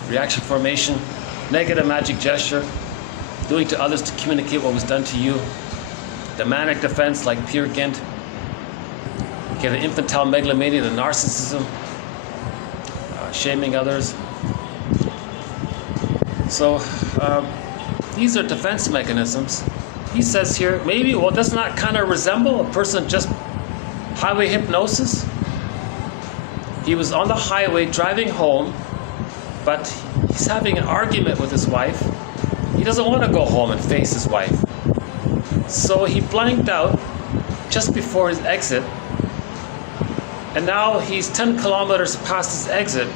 reaction formation, negative magic gesture, doing to others to communicate what was done to you, the manic defense like Peer Gynt, okay, the infantile megalomania, the narcissism, shaming others. So these are defense mechanisms. He says here, maybe, well, doesn't that kind of resemble a person just highway hypnosis? He was on the highway driving home, but he's having an argument with his wife. He doesn't want to go home and face his wife. So he blanked out just before his exit. And now he's 10 kilometers past his exit.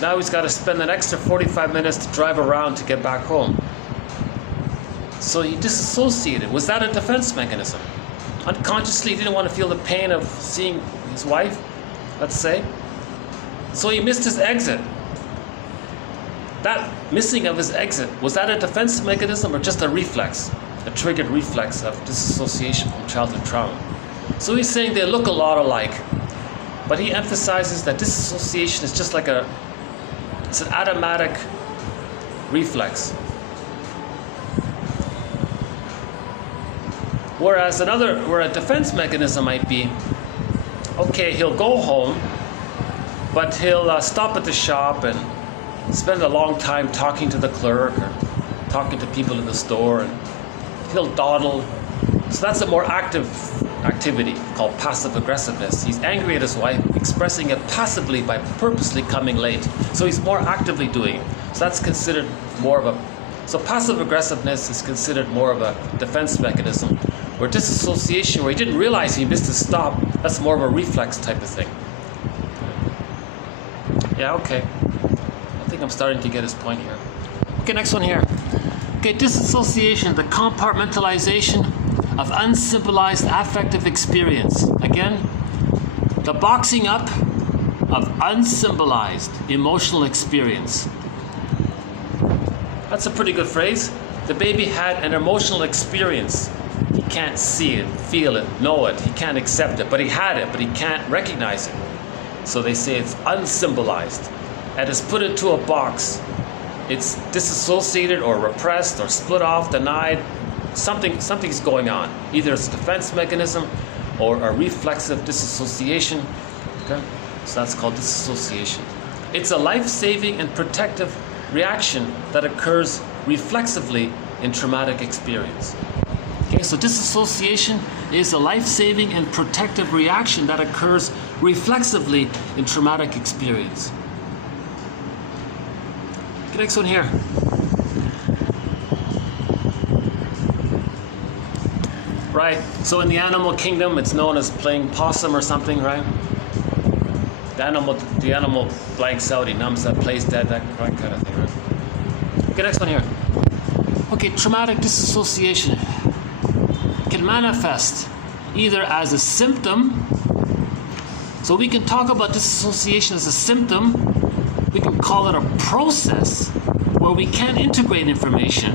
Now he's got to spend an extra 45 minutes to drive around to get back home. So he disassociated. Was that a defense mechanism? Unconsciously, he didn't want to feel the pain of seeing his wife, let's say. So he missed his exit. That missing of his exit, was that a defense mechanism or just a reflex? A triggered reflex of disassociation from childhood trauma. So he's saying they look a lot alike. But he emphasizes that disassociation is just like it's an automatic reflex. Whereas where a defense mechanism might be, okay, he'll go home, but he'll stop at the shop and spend a long time talking to the clerk or talking to people in the store, and he'll dawdle. So that's a more active activity called passive aggressiveness. He's angry at his wife, expressing it passively by purposely coming late. So he's more actively doing it. So that's considered more of so passive aggressiveness is considered more of a defense mechanism, where disassociation, where he didn't realize he missed his stop, that's more of a reflex type of thing. Yeah, okay. I think I'm starting to get his point here. Okay, next one here. Okay, disassociation, the compartmentalization of unsymbolized affective experience. Again, the boxing up of unsymbolized emotional experience. That's a pretty good phrase. The baby had an emotional experience. He can't see it, feel it, know it. He can't accept it, but he had it, but he can't recognize it. So they say it's unsymbolized. And it's put into a box. It's disassociated or repressed or split off, denied. Something's going on. Either it's a defense mechanism or a reflexive disassociation. Okay? So that's called disassociation. It's a life-saving and protective reaction that occurs reflexively in traumatic experience. Okay, so disassociation is a life-saving and protective reaction that occurs reflexively in traumatic experience. Okay, next one here. Right, so in the animal kingdom, it's known as playing possum or something, right? The animal blanks out, he numbs that, plays dead, that right kind of thing, right? Okay, next one here. Okay, traumatic disassociation can manifest either as a symptom. So we can talk about disassociation as a symptom. We can call it a process where we can't integrate information.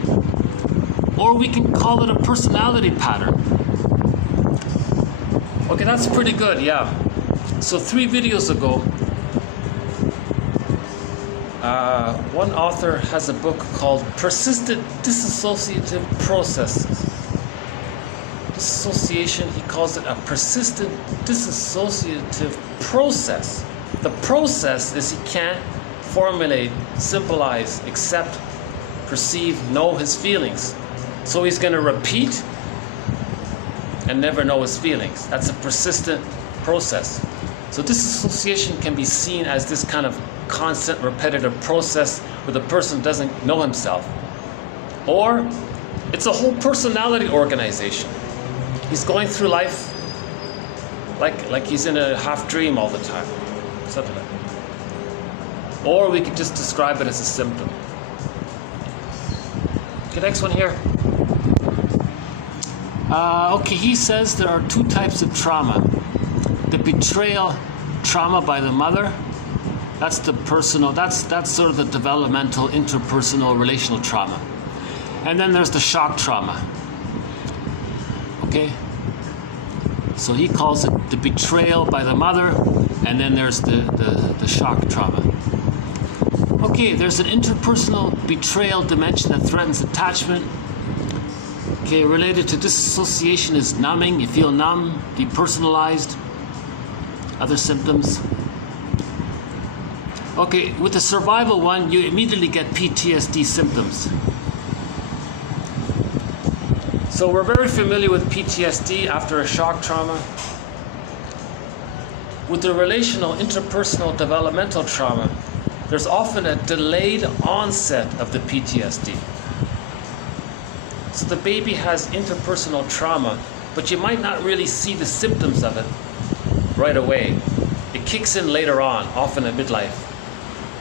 Or we can call it a personality pattern. Okay, that's pretty good, yeah. So 3 videos ago, one author has a book called Persistent Dissociative Processes. Dissociation, he calls it a persistent dissociative process. The process is he can't formulate, symbolize, accept, perceive, know his feelings. So he's going to repeat and never know his feelings. That's a persistent process. So disassociation can be seen as this kind of constant repetitive process where the person doesn't know himself. Or it's a whole personality organization. He's going through life like he's in a half dream all the time. Something like that. Or we could just describe it as a symptom. Okay, next one here. Okay, he says there are 2 types of trauma. The betrayal trauma by the mother, that's the personal, that's sort of the developmental, interpersonal, relational trauma. And then there's the shock trauma. Okay? So he calls it the betrayal by the mother, and then there's the shock trauma. Okay, there's an interpersonal betrayal dimension that threatens attachment. Okay, related to dissociation is numbing. You feel numb, depersonalized. Other symptoms. Okay, with the survival one, you immediately get PTSD symptoms. So we're very familiar with PTSD after a shock trauma. With the relational, interpersonal, developmental trauma, there's often a delayed onset of the PTSD. So the baby has interpersonal trauma, but you might not really see the symptoms of it right away. It kicks in later on, often at midlife.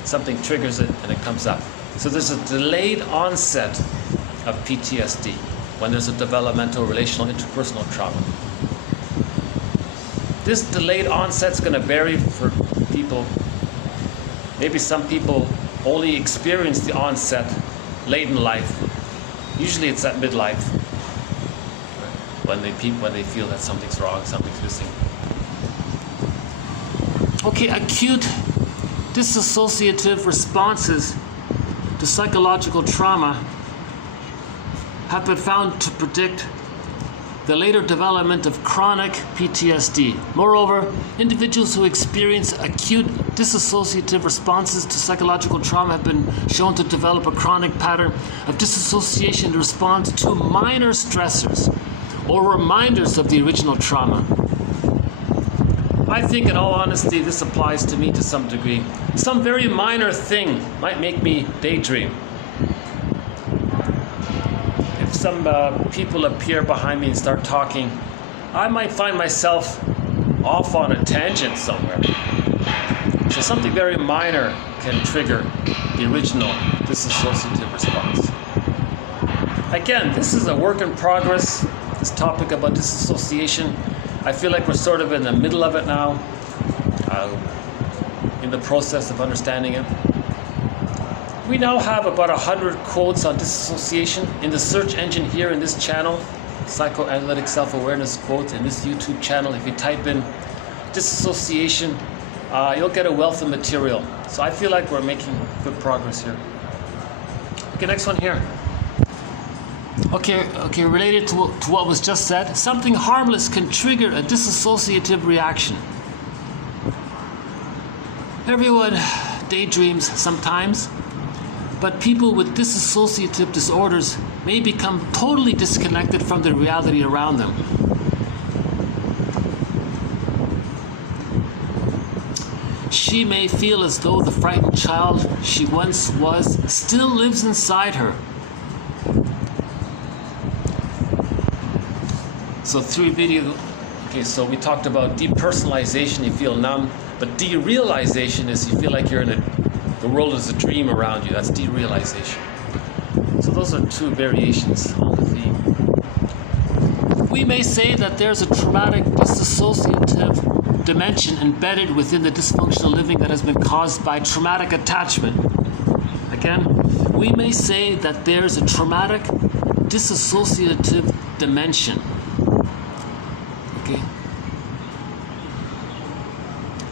Something triggers it and it comes up. So there's a delayed onset of PTSD when there's a developmental, relational, interpersonal trauma. This delayed onset is going to vary for people. Maybe some people only experience the onset late in life. Usually it's at midlife when they feel that something's wrong, something's missing. Okay, acute dissociative responses to psychological trauma have been found to predict the later development of chronic PTSD. Moreover, individuals who experience acute dissociative responses to psychological trauma have been shown to develop a chronic pattern of dissociation in response to minor stressors or reminders of the original trauma. I think, in all honesty, this applies to me to some degree. Some very minor thing might make me daydream. If some people appear behind me and start talking, I might find myself off on a tangent somewhere. So something very minor can trigger the original dissociative response. Again, this is a work in progress, this topic about dissociation. I feel like we're sort of in the middle of it now, in the process of understanding it. We now have about 100 quotes on dissociation in the search engine here in this channel, Psychoanalytic Self-Awareness quotes in this YouTube channel. If you type in dissociation, you'll get a wealth of material. So I feel like we're making good progress here. Okay, next one here. Okay, related to what was just said, something harmless can trigger a dissociative reaction. Everyone daydreams sometimes, but people with dissociative disorders may become totally disconnected from the reality around them. She may feel as though the frightened child she once was still lives inside her. So so we talked about depersonalization, you feel numb, but derealization is you feel like you're in the world is a dream around you. That's derealization. So those are two variations on the theme. We may say that there's a traumatic dissociative dimension embedded within the dysfunctional living that has been caused by traumatic attachment. Again, we may say that there's a traumatic dissociative dimension. Okay.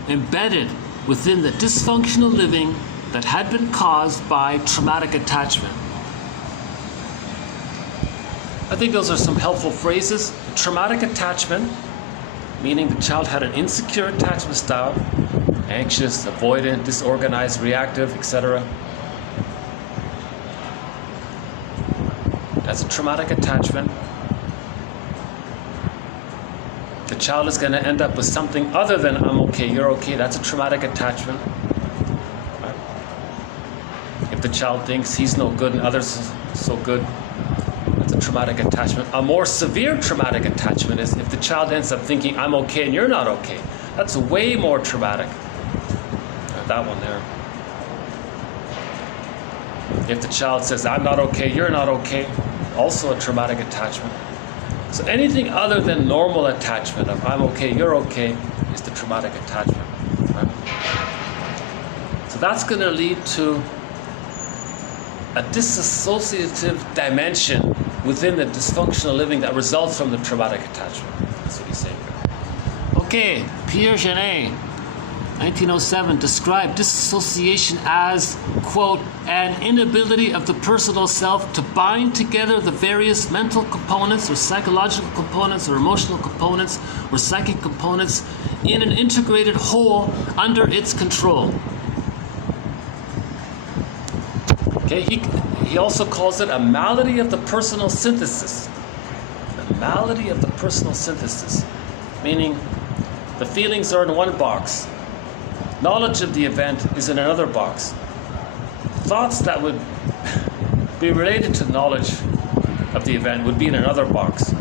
Embedded within the dysfunctional living that had been caused by traumatic attachment. I think those are some helpful phrases. Traumatic attachment, meaning the child had an insecure attachment style, anxious, avoidant, disorganized, reactive, etc. That's a traumatic attachment. The child is going to end up with something other than I'm okay, you're okay. That's a traumatic attachment. Right? If the child thinks he's no good and others are so good, that's a traumatic attachment. A more severe traumatic attachment is if the child ends up thinking I'm okay and you're not okay. That's way more traumatic. That one there. If the child says I'm not okay, you're not okay, also a traumatic attachment. So anything other than normal attachment of I'm okay, you're okay, is the traumatic attachment. Right? So that's going to lead to a dissociative dimension within the dysfunctional living that results from the traumatic attachment. That's what he's saying. Okay, Pierre Genet, 1907, described dissociation as, quote, an inability of the personal self to bind together the various mental components or psychological components or emotional components or psychic components in an integrated whole under its control. Okay, he also calls it a malady of the personal synthesis. A malady of the personal synthesis, meaning the feelings are in one box. Knowledge of the event is in another box. Thoughts that would be related to knowledge of the event would be in another box.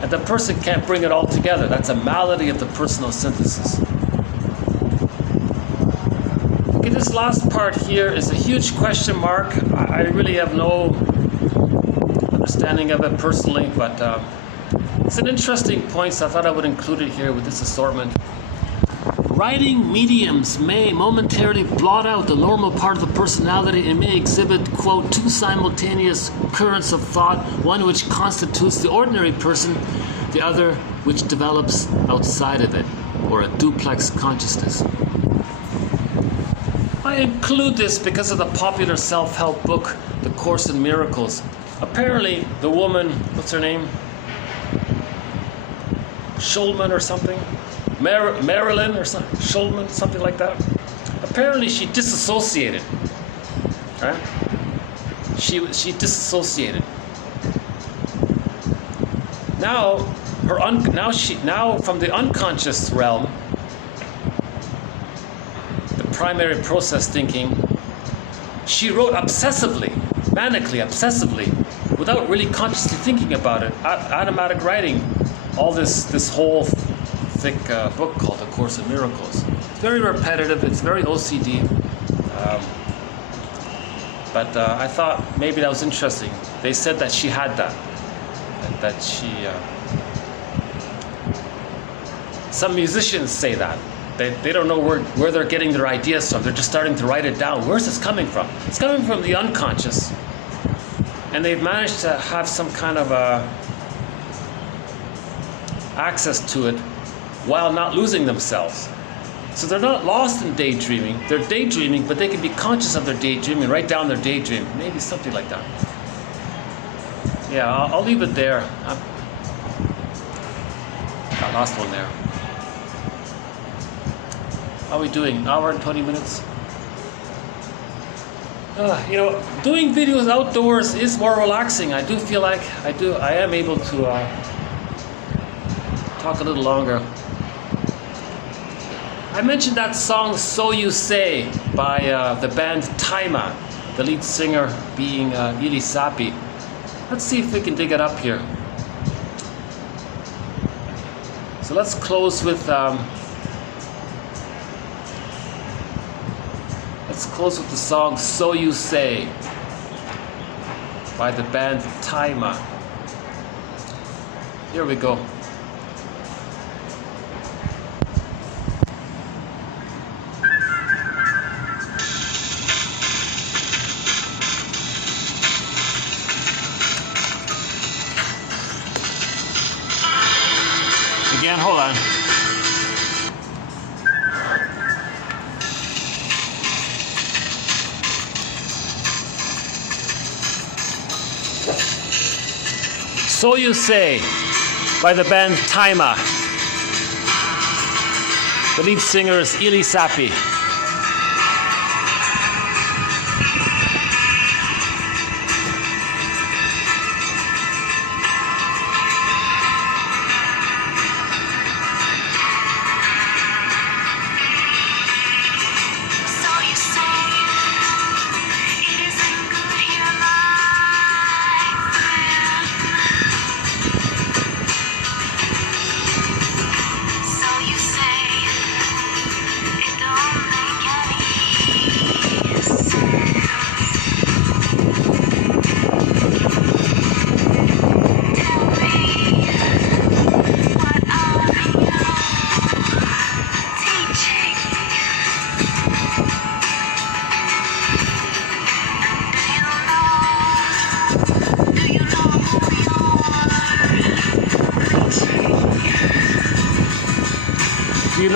And the person can't bring it all together. That's a malady of the personal synthesis. Okay, this last part here is a huge question mark. I really have no understanding of it personally, but it's an interesting point, so I thought I would include it here with this assortment. Writing mediums may momentarily blot out the normal part of the personality and may exhibit, quote, two simultaneous currents of thought, one which constitutes the ordinary person, the other which develops outside of it, or a duplex consciousness. I include this because of the popular self-help book, The Course in Miracles. Apparently, the woman, what's her name? Schulman or something? Marilyn or something, Schulman, something like that. Apparently she disassociated. Right? She disassociated. Now now from the unconscious realm, the primary process thinking, she wrote obsessively, manically obsessively, without really consciously thinking about it. Automatic writing, all this whole thick book called The Course in Miracles. It's very repetitive, it's very OCD, but I thought maybe that was interesting. They said that she had that she, some musicians say that. They don't know where they're getting their ideas from. They're just starting to write it down. Where's this coming from? It's coming from the unconscious. And they've managed to have some kind of access to it while not losing themselves. So they're not lost in daydreaming. They're daydreaming, but they can be conscious of their daydreaming, write down their daydream. Maybe something like that. Yeah, I'll leave it there. I lost one there. How are we doing? An hour and 20 minutes? Doing videos outdoors is more relaxing. I do feel like I am able to talk a little longer. I mentioned that song So You Say by the band Taima, the lead singer being Ili Sapi. Let's see if we can dig it up here. So let's close with the song So You Say by the band Taima. Here we go. Again, hold on. So You Say by the band Taima. The lead singer is Ili Sapi. Don't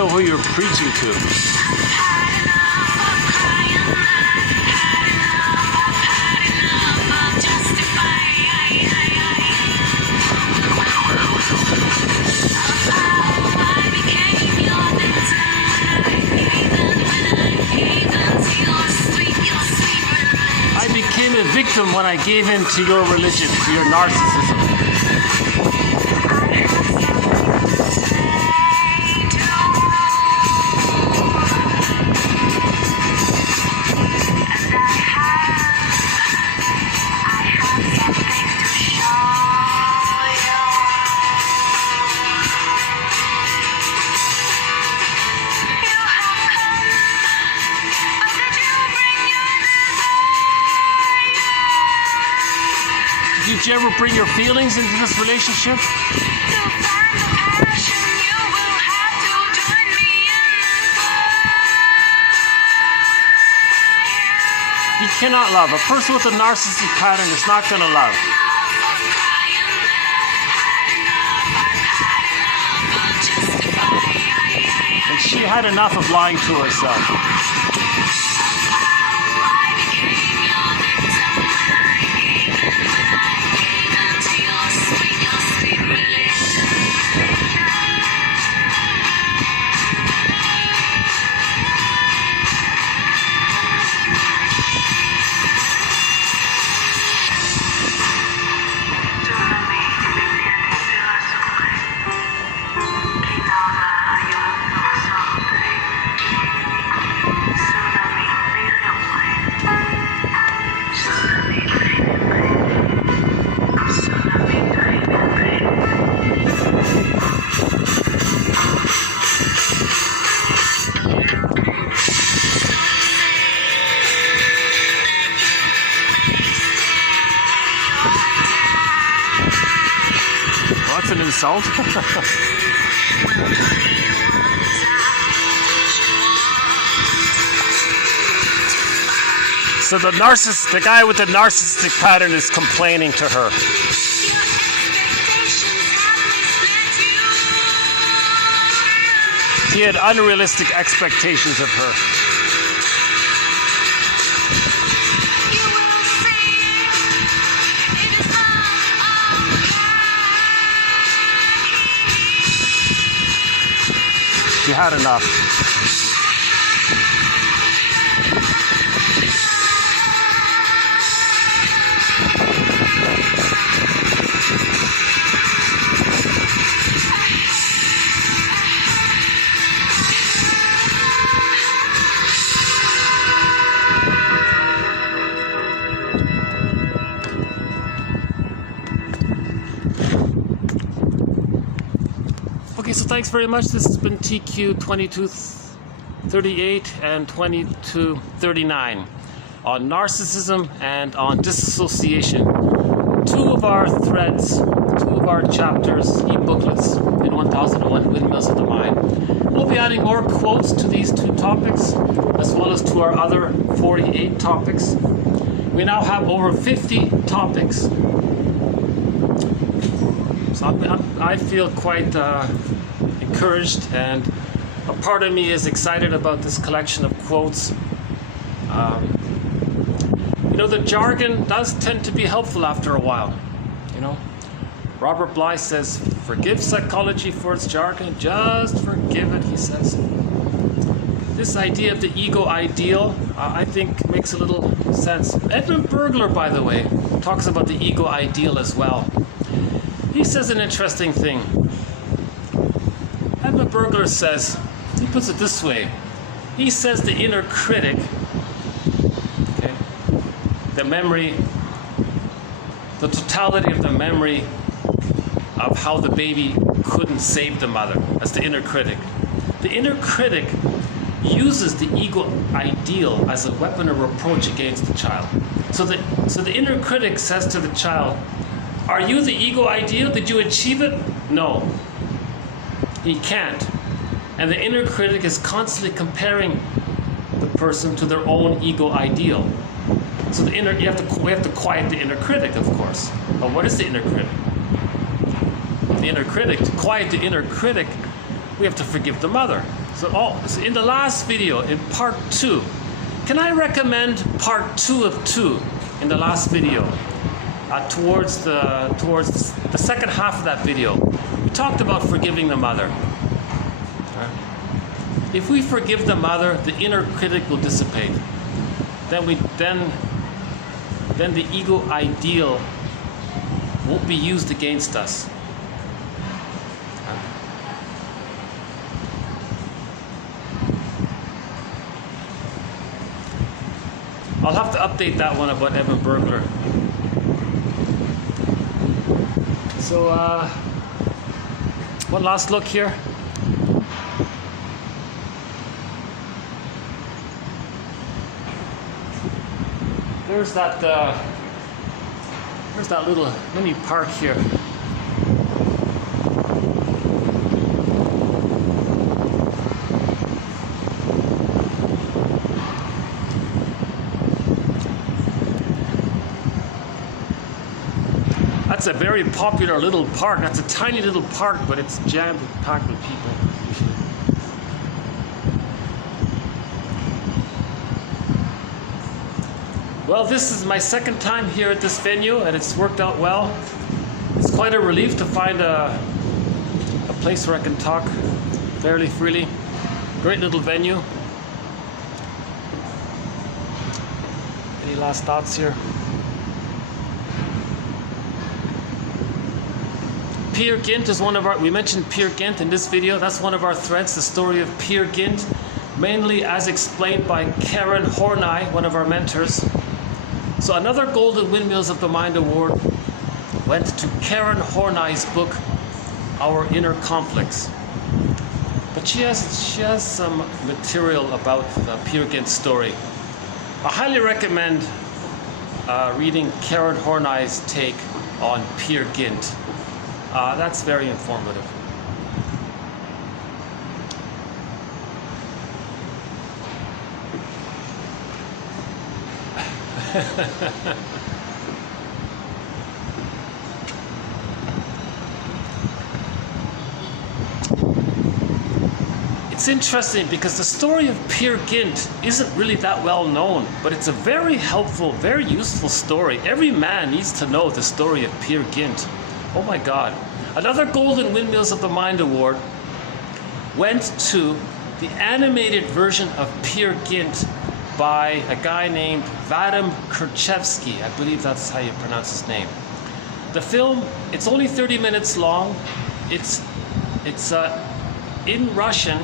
know who you're preaching to. I became a victim when I gave in to your religion, to your narcissism. Did you ever bring your feelings into this relationship? You cannot love. A person with a narcissistic pattern is not going to love. And she had enough of lying to herself. That's an insult. So the guy with the narcissistic pattern is complaining to her. He had unrealistic expectations of her. She had enough. Okay, so thanks very much. This has been TQ 2238 and 2239 on narcissism and on dissociation. Two of our threads, two of our chapters, e-booklets in 1001 Windmills of the Mind. We'll be adding more quotes to these two topics as well as to our other 48 topics. We now have over 50 topics. So I feel quite encouraged, and a part of me is excited about this collection of quotes. You know, the jargon does tend to be helpful after a while. You know, Robert Bly says, forgive psychology for its jargon, just forgive it, he says. This idea of the ego ideal, I think makes a little sense. Edmund Burglar, by the way, talks about the ego ideal as well. He says an interesting thing. Edmund Burglar says, he puts it this way, he says the inner critic, okay, the memory, the totality of the memory of how the baby couldn't save the mother, that's the inner critic. The inner critic uses the ego ideal as a weapon of reproach against the child. So the inner critic says to the child, are you the ego ideal? Did you achieve it? No. He can't. And the inner critic is constantly comparing the person to their own ego ideal. So we have to quiet the inner critic, of course. But what is the inner critic? The inner critic, to quiet the inner critic, we have to forgive the mother. So in the last video, in part 2, can I recommend part 2 of 2 in the last video? Towards the second half of that video, we talked about forgiving the mother. If we forgive the mother, the inner critic will dissipate. Then the ego ideal won't be used against us. I'll have to update that one about Evan Bergler. So, one last look here. There's that little mini park here. That's a very popular little park. That's a tiny little park, but it's jammed packed with people. Well, this is my second time here at this venue, and it's worked out well. It's quite a relief to find a place where I can talk fairly freely. Great little venue. Any last thoughts here? Peer Gynt is one of our, we mentioned Peer Gynt in this video. That's one of our threads, the story of Peer Gynt, mainly as explained by Karen Horney, one of our mentors. So another Golden Windmills of the Mind award went to Karen Horney's book, Our Inner Conflicts. But she has some material about the Peer Gynt story. I highly recommend reading Karen Horney's take on Peer Gynt. That's very informative. It's interesting because the story of Peer Gynt isn't really that well known, but it's a very helpful, very useful story. Every man needs to know the story of Peer Gynt. Oh my God. Another Golden Windmills of the Mind award went to the animated version of Peer Gynt by a guy named Vadim Kurchevsky. I believe that's how you pronounce his name. The film, it's only 30 minutes long. It's in Russian,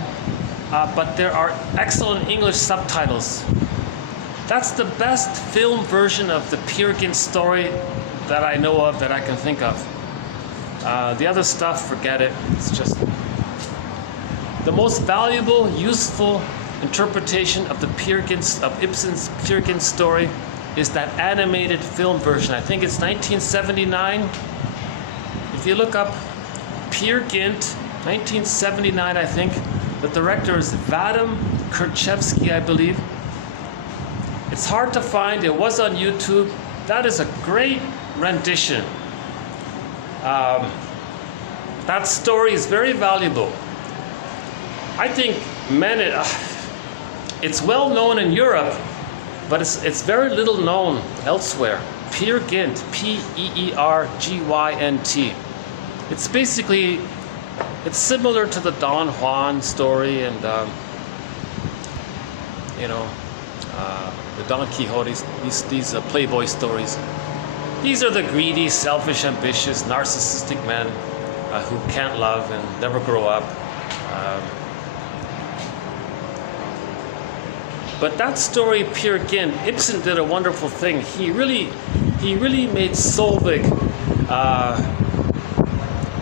but there are excellent English subtitles. That's the best film version of the Peer Gynt story that I know of, that I can think of. The other stuff, forget it. It's just the most valuable, useful interpretation of the of Ibsen's Peer Gynt story is that animated film version. I think it's 1979. If you look up Peer Gynt, 1979, I think. The director is Vadim Kurchevsky, I believe. It's hard to find. It was on YouTube. That is a great rendition. That story is very valuable. I think it's well known in Europe, but it's very little known elsewhere. Peer Gynt, Peergynt. It's basically, it's similar to the Don Juan story and the Don Quixote, these Playboy stories. These are the greedy, selfish, ambitious, narcissistic men who can't love and never grow up. But that story, Peer Gynt, Ibsen did a wonderful thing. He really made Solveig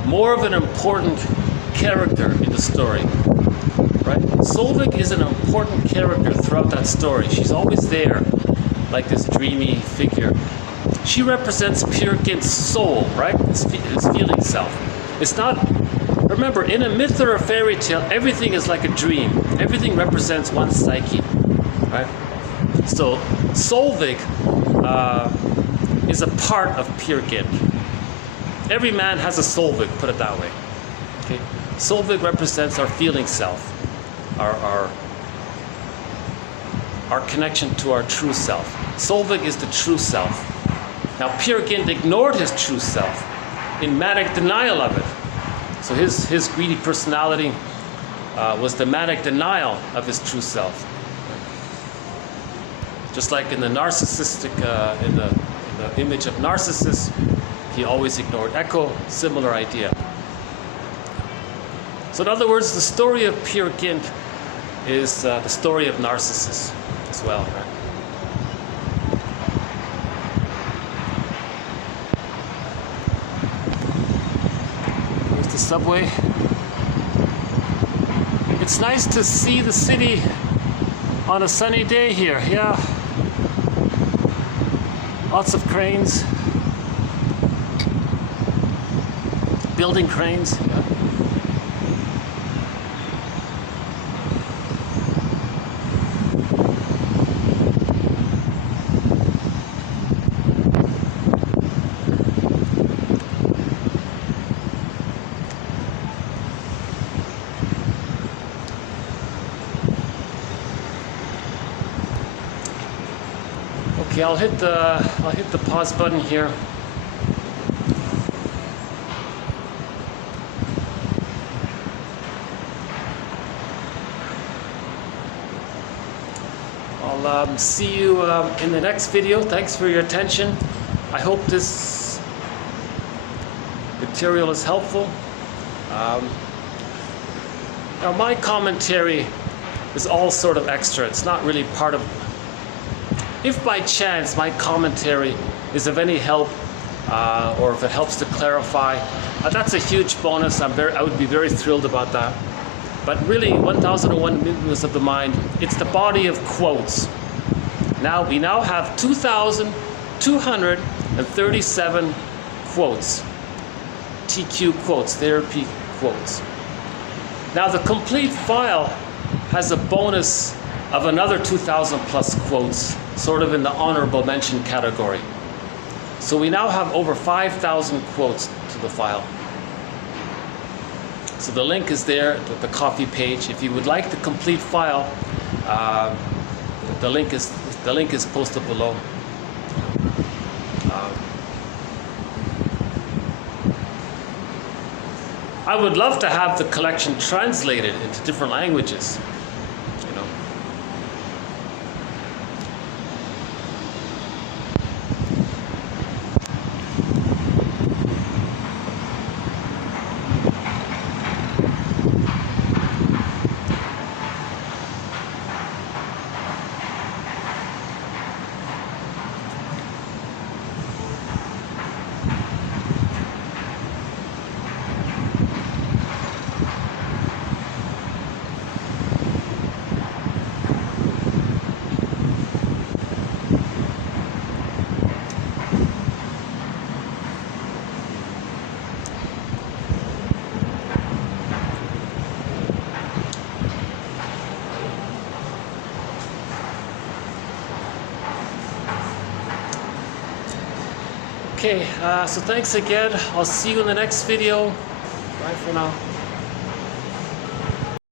more of an important character in the story. Right? Solveig is an important character throughout that story. She's always there, like this dreamy figure. She represents Peer Gynt's soul, right? His feeling self. It's not. Remember, in a myth or a fairy tale, everything is like a dream. Everything represents one's psyche, right? So Solveig is a part of Peer Gynt. Every man has a Solveig, put it that way. Okay? Solveig represents our feeling self. our connection to our true self. Solvik is the true self. Now Peer Gynt ignored his true self in manic denial of it. So his greedy personality was the manic denial of his true self. Just like in the narcissistic, in the image of Narcissus, he always ignored Echo. Similar idea. So in other words, the story of Peer Gynt is the story of Narcissus as well, right? Here's the subway. It's nice to see the city on a sunny day here, yeah. Lots of cranes. Building cranes, yeah. Okay, I'll hit the pause button here. I'll see you in the next video. Thanks for your attention. I hope this material is helpful. Now my commentary is all sort of extra. It's not really part of. If by chance my commentary is of any help, or if it helps to clarify, that's a huge bonus. I would be very thrilled about that. But really, 1001 Windmills of the Mind, it's the body of quotes. We now have 2,237 quotes, TQ quotes, therapy quotes. Now the complete file has a bonus of another 2,000 plus quotes, sort of in the honorable mention category. So we now have over 5,000 quotes to the file. So the link is there at the copy page. If you would like the complete file, the link is posted below. I would love to have the collection translated into different languages. Okay, so thanks again. I'll see you in the next video. Bye for now.